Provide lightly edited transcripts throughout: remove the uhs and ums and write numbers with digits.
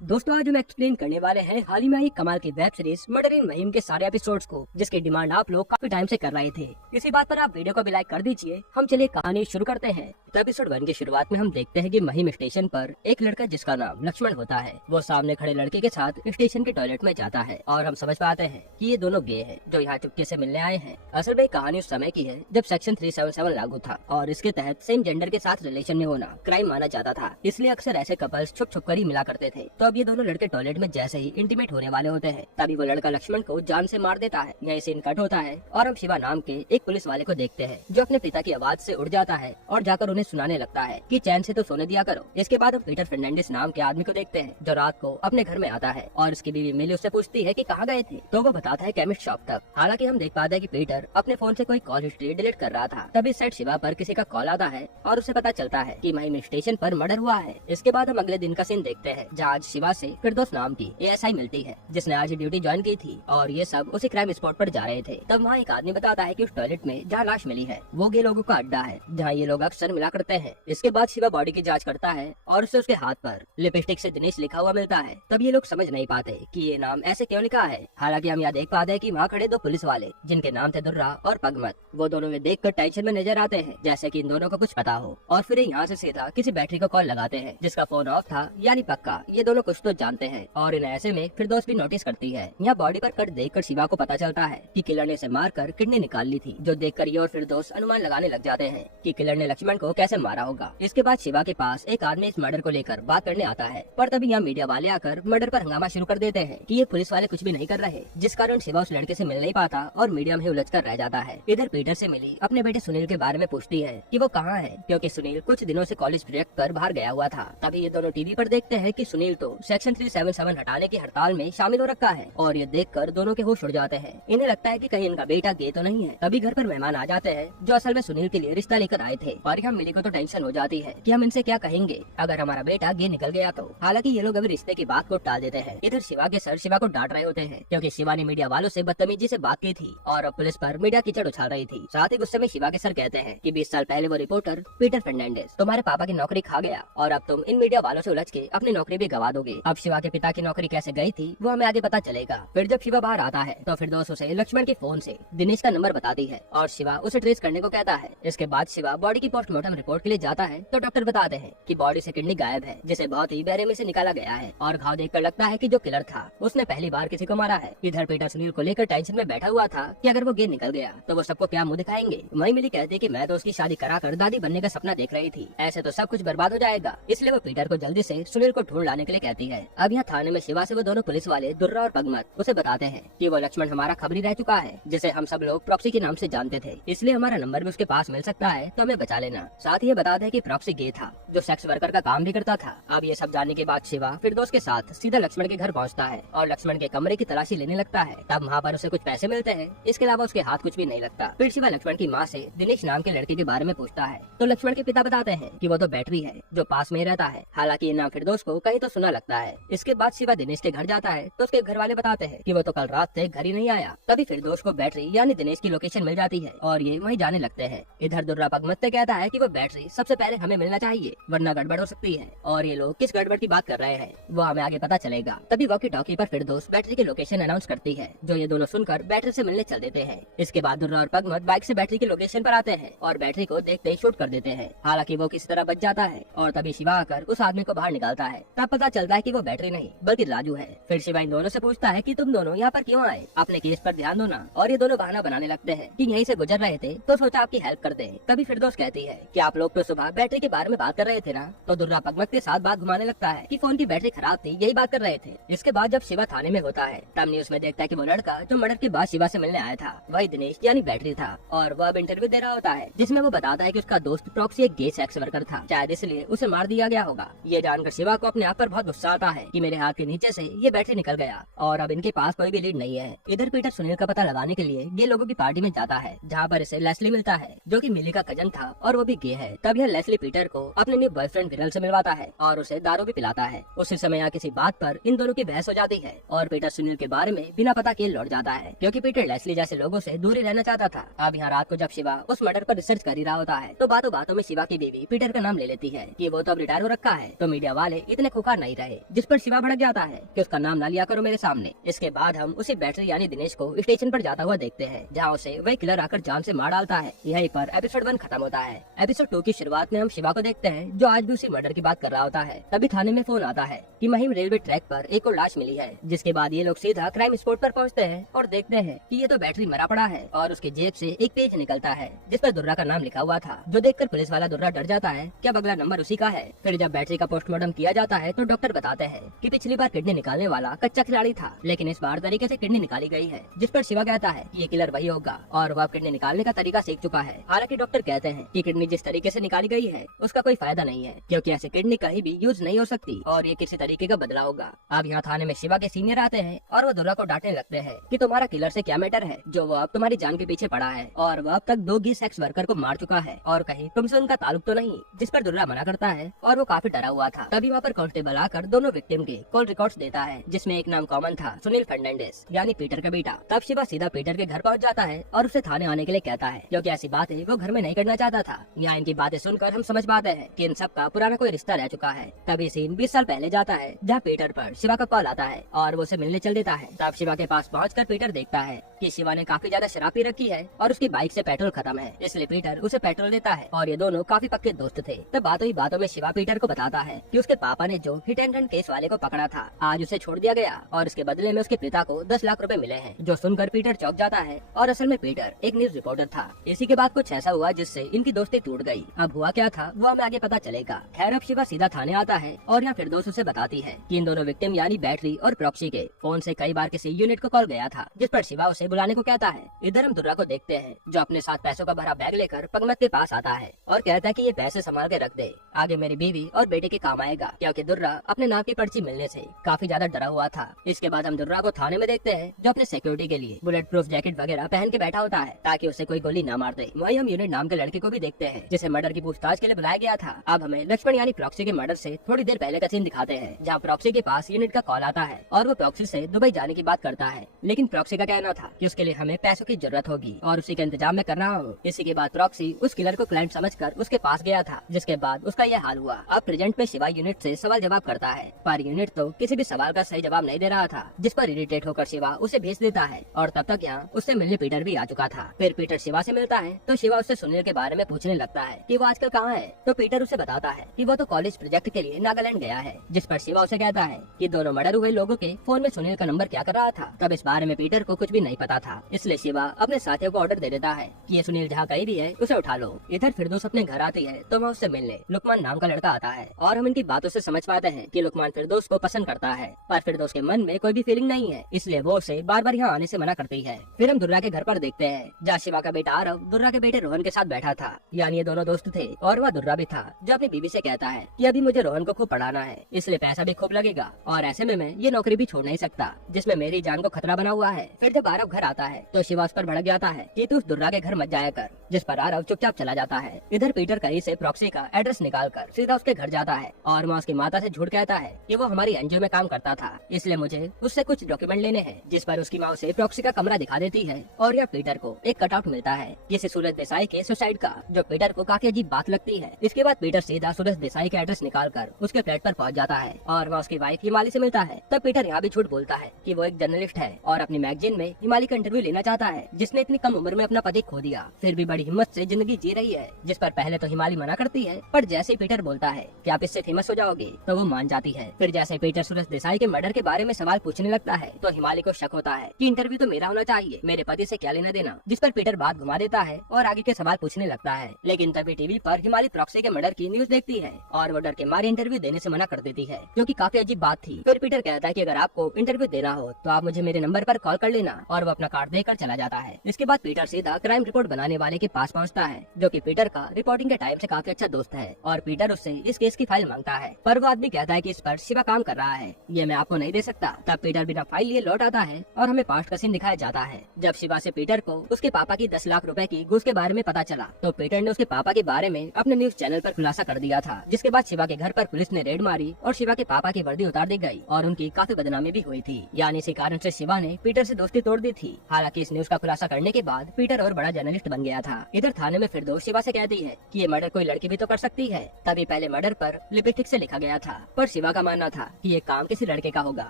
दोस्तों आज हम एक्सप्लेन करने वाले हैं हाल ही में आई कमाल की वेब सीरीज मर्डर इन महिम के सारे एपिसोड्स को, जिसकी डिमांड आप लोग काफी टाइम से कर रहे थे। इसी बात पर आप वीडियो को भी लाइक कर दीजिए। हम चलिए कहानी शुरू करते हैं। तो एपिसोड 1 की शुरुआत में हम देखते हैं कि महिम स्टेशन पर एक लड़का जिसका नाम लक्ष्मण होता है, वो सामने खड़े लड़के के साथ स्टेशन के टॉयलेट में जाता है और हम समझ पाते हैं कि ये दोनों गे हैं जो यहाँ चुपके से मिलने आए हैं। असल में कहानी उस समय की है जब सेक्शन 377 लागू था और इसके तहत सेम जेंडर के साथ रिलेशन में होना क्राइम माना जाता था, इसलिए अक्सर ऐसे कपल्स छुप छुप कर ही मिला करते थे। तो अब ये दोनों लड़के टॉयलेट में जैसे ही इंटीमेट होने वाले होते हैं तभी वो लड़का लक्ष्मण को जान से मार देता है। यही सीन कट होता है और हम शिवा नाम के एक पुलिस वाले को देखते हैं जो अपने पिता की आवाज से उड़ जाता है और जाकर उन्हें सुनाने लगता है कि चैन से तो सोने दिया करो। इसके बाद हम पीटर फर्नांडिस नाम के आदमी को देखते हैं जो रात को अपने घर में आता है और उसकी बीवी मिली उससे पूछती है कि कहाँ गए थे, तो वो बताता है केमिस्ट शॉप तक। हालांकि हम देख पाते हैं कि पीटर अपने फोन से कोई कॉल हिस्ट्री डिलीट कर रहा था। तभी सेट शिवा पर किसी का कॉल आता है और उसे पता चलता है कि महिम स्टेशन पर मर्डर हुआ है। इसके बाद हम अगले दिन का सीन देखते हैं जहाँ आज शिवा से फिरदौस नाम की एएसआई मिलती है जिसने आज ड्यूटी ज्वाइन की थी और ये सब उसी क्राइम स्पॉट पर जा रहे थे। तब वहाँ एक आदमी बताता है कि उस टॉयलेट में जहाँ लाश मिली है वो गे लोगों का अड्डा है जहाँ ये लोग अक्सर मिला करते हैं। इसके बाद शिवा बॉडी की जांच करता है और उसे उसके हाथ पर लिपस्टिक से दिनेश लिखा हुआ मिलता है। तब ये लोग समझ नहीं पाते कि ये नाम ऐसे क्यों लिखा है। हालांकि हम यहाँ देख पाते हैं कि वहाँ खड़े दो पुलिस वाले जिनके नाम थे दुर्रा और पगमत, वो दोनों में देखकर टेंशन में नजर आते हैं जैसे कि इन दोनों को कुछ पता हो। और फिर यहाँ से सीधा किसी बैटरी को कॉल लगाते हैं जिसका फोन ऑफ था, यानी पक्का ये दोनों कुछ तो जानते हैं। और इन ऐसे में फिरदौस भी नोटिस करती है। यहाँ बॉडी पर कट देखकर शिवा को पता चलता है कि किलर ने इसे मारकर किडनी निकाल ली थी, जो देखकर ये और फिरदौस अनुमान लगाने लग जाते हैं कि किलर ने लक्ष्मण को कैसे मारा होगा। इसके बाद शिवा के पास एक आदमी इस मर्डर को लेकर बात करने आता है, पर तभी यहाँ मीडिया वाले आकर मर्डर पर हंगामा शुरू कर देते हैं कि ये पुलिस वाले कुछ भी नहीं कर रहे, जिस कारण शिवा उस लड़के से मिल नहीं पाता और मीडिया में उलझ कर रह जाता है। इधर पीटर से मिली अपने बेटे सुनील के बारे में पूछती है कि वो कहाँ है, क्योंकि सुनील कुछ दिनों से कॉलेज प्रोजेक्ट पर बाहर गया हुआ था। तभी ये दोनों टीवी पर देखते हैं कि सुनील तो सेक्शन 377 हटाने की हड़ताल में शामिल हो रखा है और ये देखकर दोनों के होश उड़ जाते हैं। इन्हें लगता है कि कहीं इनका बेटा गे तो नहीं है। तभी घर पर मेहमान आ जाते हैं जो असल में सुनील के लिए रिश्ता लेकर आए थे और यहाँ मिली को तो टेंशन हो जाती है कि हम इनसे क्या कहेंगे अगर हमारा बेटा गे निकल गया तो। हालांकि ये लोग अभी रिश्ते की बात को टाल देते हैं। इधर शिवा के सर शिवा को डांट रहे होते हैं क्योंकि शिवा ने मीडिया वालों से बदतमीजी से बात की थी और अब पुलिस पर मीडिया कीचड़ उछाल रही थी। साथ ही गुस्से में शिवा के सर कहते हैं कि 20 साल पहले वो रिपोर्टर पीटर फर्नांडिस तुम्हारे पापा की नौकरी खा गया और अब तुम इन मीडिया वालों से उलझ के अपनी नौकरी भी गवा दोगे। अब शिवा के पिता की नौकरी कैसे गई थी वो हमें आगे पता चलेगा। फिर जब शिवा बाहर आता है तो फिरदौस उसे लक्ष्मण के फोन से दिनेश का नंबर बताती है और शिवा उसे ट्रेस करने को कहता है। इसके बाद शिवा बॉडी की पोस्टमार्टम रिपोर्ट के लिए जाता है तो डॉक्टर बताते हैं कि बॉडी से किडनी गायब है जिसे बहुत ही बेरहमी से निकाला गया है और घाव देखकर लगता है कि जो किलर था उसने पहली बार किसी को मारा है। इधर पीटर सुनील को लेकर टेंशन में बैठा हुआ था कि अगर वो गे निकल गया तो वो सबको क्या मुंह दिखाएंगे। वहीं मिली कहती कि मैं तो उसकी शादी कराकर दादी बनने का सपना देख रही थी, ऐसे तो सब कुछ बर्बाद हो जाएगा। इसलिए वो पीटर को जल्दी से सुनील को ढूंढ लाने के लिए कहती है। अब यहाँ थाने में शिवा से वो दोनों पुलिस वाले दुर्रा और पगमत उसे बताते हैं कि वो लक्ष्मण हमारा खबरी रह चुका है जिसे हम सब लोग प्रॉक्सी के नाम से जानते थे, इसलिए हमारा नंबर भी उसके पास मिल सकता है तो हमें बचा लेना। साथ ही ये बताते हैं कि प्रॉक्सी गे था जो सेक्स वर्कर का काम भी करता था। अब ये सब जानने के बाद शिवा फिरदौस के साथ सीधा लक्ष्मण के घर पहुंचता है और लक्ष्मण के कमरे की तलाशी लेने लगता है। तब वहाँ पर उसे कुछ पैसे मिलते हैं, इसके अलावा उसके हाथ कुछ भी नहीं लगता। फिर शिवा लक्ष्मण की माँ से दिनेश नाम के लड़के के बारे में पूछता है तो लक्ष्मण के पिता बताते हैं कि वो तो बैटरी है जो पास में रहता है। हालांकि ये नाम फिरदौस को कहीं तो सुना लगता है। इसके बाद शिवा दिनेश के घर जाता है तो उसके घर वाले बताते हैं कि वो तो कल रात से घर ही नहीं आया। तभी फिरदौस को बैटरी यानी दिनेश की लोकेशन मिल जाती है और ये वहीं जाने लगते हैं। इधर दुर्रा पगमत से कहता है कि वो बैटरी सबसे पहले हमें मिलना चाहिए वरना गड़बड़ हो सकती है और ये लोग किस गड़बड़ की बात कर रहे हैं वो हमें आगे पता चलेगा। तभी वॉकी टॉकी पर फिरदौस बैटरी की लोकेशन अनाउंस करती है जो ये दोनों सुनकर बैटरी से मिलने चल देते हैं। इसके बाद दुर्रा और पगमत बाइक से बैटरी की लोकेशन पर आते हैं और बैटरी को देखते ही शूट कर देते हैं। हालांकि वो किसी तरह बच जाता है और तभी शिवा आकर उस आदमी को बाहर निकालता है। तब पता चलता है कि वो बैटरी नहीं बल्कि राजू है। फिर शिवा इन दोनों से पूछता है कि तुम दोनों यहाँ पर क्यों आए, अपने केस पर ध्यान दो ना। और ये दोनों बहाना बनाने लगते हैं कि यहीं से गुजर रहे थे तो सोचा आपकी हेल्प कर दें। तभी फिरदौस कहती है कि आप लोग तो सुबह बैटरी के बारे में बात कर रहे थे ना। तो दुर्रा पगमत के साथ बात घुमाने लगता है कि फोन की बैटरी खराब थी, यही बात कर रहे थे। इसके बाद जब शिवा थाने में होता है तब न्यूज में देखता है कि वो लड़का जो मर्डर के बाद शिवा से मिलने आया था वही दिनेश यानी बैटरी था और वो अब इंटरव्यू दे रहा होता है जिसमें वो बताता है कि उसका दोस्त प्रॉक्सी एक गे सेक्स वर्कर था, शायद इसलिए उसे मार दिया गया होगा। ये जानकर शिवा को अपने आप पर बहुत गुस्सा आता है कि मेरे हाथ के नीचे से ये बैटरी निकल गया और अब इनके पास कोई भी लीड नहीं है। इधर पीटर सुनील का पता लगाने के लिए गे लोगों की पार्टी में जाता है जहाँ पर इसे लेस्ली मिलता है जो कि मिली का कजन था और वो भी गे है। तब यह लेस्ली पीटर को अपने न्यू बॉयफ्रेंड विरल से मिलवाता है और उसे दारू भी पिलाता है। उसी समय यहाँ किसी बात पर इन दोनों की बहस हो जाती है और पीटर सुनील के बारे में बिना पता किए लौट जाता है, क्योंकि पीटर लेस्ली जैसे लोगों से दूर ही रहना चाहता था। अब यहाँ रात को जब शिवा उस मर्डर पर रिसर्च कर ही रहा होता है तो बातों बातों में शिवा की बीवी पीटर का नाम ले लेती है कि वो तो अब रिटायर हो रखा है, तो मीडिया वाले इतने खुखार नहीं रहे, जिस पर शिवा भड़क जाता है कि उसका नाम न लिया करो मेरे सामने। इसके बाद हम उसी बैटरी यानी दिनेश को स्टेशन पर जाता हुआ देखते हैं, जहाँ उसे वही किलर आकर जान से मार डालता है। यहीं पर एपिसोड 1 खत्म होता है। एपिसोड 2 की शुरुआत में हम शिवा को देखते हैं जो आज भी उसी मर्डर की बात कर रहा होता है। तभी थाने में फोन आता है कि महिम रेलवे ट्रैक पर एक और लाश मिली है, जिसके बाद ये लोग सीधा क्राइम स्पॉट पर पहुंचते हैं और देखते हैं कि ये तो बैटरी मरा पड़ा है और उसकी जेब से एक पेज निकलता है जिस पर दुर्रा का नाम लिखा हुआ था, जो देखकर पुलिस वाला दुर्रा डर जाता है कि अब अगला नंबर उसी का है। फिर जब बैटरी का पोस्टमार्टम किया जाता है तो डॉक्टर बताते हैं कि पिछली बार किडनी निकालने वाला कच्चा खिलाड़ी था, लेकिन इस बार तरीके से किडनी निकाली गई है, जिस पर शिवा कहता है कि ये किलर वही होगा और वह किडनी निकालने का तरीका सीख चुका है। हालांकि डॉक्टर कहते हैं कि किडनी जिस तरीके से निकाली गई है उसका कोई फायदा नहीं है, क्योंकि ऐसी किडनी कहीं भी यूज नहीं हो सकती और ये किसी तरीके का बदला होगा। अब यहाँ थाने में शिवा के सीनियर आते हैं और वो दुर्रा को डांटने लगते हैं कि तुम्हारा किलर से क्या मैटर है, जो वो अब तुम्हारी जान के पीछे पड़ा है और वह अब तक 2 गी सेक्स वर्कर को मार चुका है और कहीं तुमसे उनका ताल्लुक तो नहीं, जिस पर दुर्रा मना करता है और वो काफी डरा हुआ था। तभी वहाँ पर कांस्टेबल आकर दोनों विक्टिम के कॉल रिकॉर्ड्स देता है, जिसमें एक नाम कॉमन था, सुनील फर्नांडिस यानी पीटर का बेटा। तब शिवा सीधा पीटर के घर पहुँच जाता है और उसे थाने आने के लिए कहता है, क्योंकि ऐसी बातें वो घर में नहीं करना चाहता था। यहाँ इनकी बातें सुनकर हम समझ पाते हैं कि इन सब का पुराना कोई रिश्ता रह चुका है। तभी सीन 20 साल पहले जाता है, जहाँ पीटर पर शिवा का कॉल आता है और वो उसे मिलने चल देता है। तब शिवा के पास पहुंचकर पीटर देखता है कि शिवा ने काफी ज्यादा शराब पी रखी है और उसकी बाइक से पेट्रोल खत्म है, इसलिए पीटर उसे पेट्रोल देता है और ये दोनों काफी पक्के दोस्त थे। तब बातों ही बातों में शिवा पीटर को बताता है कि उसके पापा ने जो हिट एंड रन केस वाले को पकड़ा था आज उसे छोड़ दिया गया और इसके बदले में उसके पिता को 10 लाख रुपए मिले हैं, जो सुनकर पीटर चौंक जाता है और असल में पीटर एक न्यूज रिपोर्टर था। इसी के बाद कुछ ऐसा हुआ जिससे इनकी दोस्ती टूट गई। अब हुआ क्या था वो हमें आगे पता चलेगा। खैर अब शिवा सीधा थाने आता है और यहाँ फिर दोस्त उसे बताती है कि इन दोनों विक्टिम यानी बैटरी और प्रॉक्सी के फोन से कई बार किसी यूनिट को कॉल गया था, जिस पर शिवा उसे बुलाने को कहता है। इधर हम दुर्रा को देखते हैं जो अपने साथ पैसों का भरा बैग लेकर पगमत के पास आता है और कहता है कि ये पैसे संभाल के रख दे, आगे मेरी बीवी और बेटे के काम आएगा, क्योंकि दुर्रा अपने नाम की पर्ची मिलने से काफी ज्यादा डरा हुआ था। इसके बाद हम दुर्रा को थाने में देखते हैं जो अपने सिक्योरिटी के लिए बुलेट प्रूफ जैकेट वगैरह पहन के बैठा होता है ताकि उसे कोई गोली न मार दे। वहीं हम यूनिट नाम के लड़के को भी देखते हैं जिसे मर्डर की पूछताछ के लिए बुलाया गया था। अब हमें लक्ष्मण यानी प्रॉक्सी के मर्डर से थोड़ी देर पहले का सीन दिखाते हैं, जहाँ प्रॉक्सी के पास यूनिट का कॉल आता है और वो प्रॉक्सी से दुबई जाने की बात करता है, लेकिन प्रॉक्सी का कहना था कि उसके लिए हमें पैसों की जरूरत होगी और उसी का इंतजाम मैं कर रहा हूँ। इसी के बाद प्रॉक्सी उस किलर को क्लाइंट समझकर उसके पास गया था, जिसके बाद उसका यह हाल हुआ। अब प्रेजेंट में शिवा यूनिट से सवाल जवाब करता है, पर यूनिट तो किसी भी सवाल का सही जवाब नहीं दे रहा था, जिस पर इरिटेट होकर शिवा उसे भेज देता है और तब तक यहाँ उससे मिलने पीटर भी आ चुका था। फिर पीटर शिवा से मिलता है तो शिवा उससे सुनील के बारे में पूछने लगता है कि वो आजकल कहाँ है, तो पीटर उसे बताता है कि वो तो कॉलेज प्रोजेक्ट के लिए नागालैंड गया है, जिस पर शिवा उसे कहता है कि दोनों मर्डर हुए लोगों के फोन में सुनील का नंबर क्या कर रहा था। तब इस बारे में पीटर को कुछ भी नहीं पता था, इसलिए शिवा अपने साथियों को ऑर्डर दे देता है कि ये सुनील जहाँ कहीं भी है उसे उठा लो। इधर फिरदौस अपने घर आती है तो वह उससे मिलने लुकमान नाम का लड़का आता है और हम इनकी बातों से समझ पाते हैं कि लुकमान फिरदौस को पसंद करता है, पर फिरदौस के मन में कोई भी फीलिंग नहीं है, इसलिए वो उसे बार बार यहाँ आने से मना करती है। फिर हम दुर्रा के घर पर देखते हैं जहाँ शिवा का बेटा आरव दुर्रा के बेटे रोहन के साथ बैठा था, यानी ये दोनों दोस्त थे और वह दुर्रा भी था, जो अपनी बीवी से कहता है कि अभी मुझे रोहन को खूब पढ़ाना है, इसलिए पैसा भी खूब लगेगा और ऐसे में मैं ये नौकरी भी छोड़ नहीं सकता जिसमें मेरी जान को खतरा बना हुआ है। फिर जब आरव घर आता है तो शिवा उस पर भड़क जाता है कि तू उस दुर्रा के घर मत जाया कर, जिस पर आरव चुपचाप चला जाता है। इधर पीटर कहीं से प्रॉक्सी का एड्रेस निकाल कर सीधा उसके घर जाता है और वहाँ उसकी माता से झूठ कहता है कि वो हमारी एनजीओ में काम करता था, इसलिए मुझे उससे कुछ डॉक्यूमेंट लेने हैं, जिस पर उसकी माँ उसे प्रॉक्सी का कमरा दिखा देती है और यह पीटर को एक कटआउट मिलता है जिसे सूरज देसाई के सुसाइड का, जो पीटर को काफी अजीब बात लगती है। इसके बाद पीटर सीधा सूरज देसाई का एड्रेस निकाल कर उसके फ्लैट पर पहुंच जाता है और वह उसकी वाइफ हिमाली से मिलता है। तब पीटर यहाँ भी झूठ बोलता है कि वो एक जर्नलिस्ट है और अपनी मैगजीन में हिमाली का इंटरव्यू लेना चाहता है, जिसने इतनी कम उम्र में अपना पति खो दिया, फिर भी बड़ी हिम्मत से जिंदगी जी रही है, जिस पर पहले तो हिमाली मना करती है, पर जैसे ही पीटर बोलता है कि आप इससे फेमस हो जाओगे तो वो मान जाती है। फिर जैसे पीटर सूरज देसाई के मर्डर के बारे में सवाल पूछने लगता है तो हिमाली को शक होता है कि इंटरव्यू तो मेरा होना चाहिए, मेरे पति से क्या लेना देना, जिस पर पीटर बात घुमा देता है और आगे के सवाल पूछने लगता है। लेकिन तभी टीवी पर हिमाली प्रॉक्सी के मर्डर की न्यूज देखती है और वो डर के मारे इंटरव्यू देने से मना कर देती है, जो कि काफी अजीब बात थी। फिर पीटर कहता है कि अगर आपको इंटरव्यू देना हो तो आप मुझे मेरे नंबर पर कॉल कर लेना, और वो अपना कार्ड देकर चला जाता है। इसके बाद पीटर सीधा क्राइम रिपोर्ट बनाने वाले के पास पहुंचता है, जो कि पीटर का रिपोर्टिंग के टाइम से काफी अच्छा दोस्त है, और पीटर उससे इस केस की फाइल मांगता है, पर वो आदमी कहता है कि इस पर शिवा काम कर रहा है, ये मैं आपको नहीं दे सकता। तब पीटर बिना फाइल लिए लौट आता है और हमें पास्ट का सीन दिखाया जाता है। जब शिवा से पीटर को उसके पापा की 10 लाख रुपए की घूस के बारे में पता चला तो पीटर ने उसके पापा के बारे में अपने न्यूज चैनल पर खुलासा कर दिया था, जिसके बाद शिवा के घर पर पुलिस ने रेड मारी और शिवा के पापा की वर्दी उतार दी गई और उनकी काफी बदनामी भी हुई थी। यानी इसी कारण से शिवा ने पीटर से दोस्ती तोड़ दी थी। हालांकि इस न्यूज का खुलासा करने के बाद पीटर और बड़ा जर्नलिस्ट बन गया था। इधर थाने में फिरदौस शिवा से कहती है कि ये मर्डर कोई लड़की भी तो कर सकती है, तभी पहले मर्डर पर लिपस्टिक से लिखा गया था, पर शिवा का मानना था कि ये काम किसी लड़के का होगा।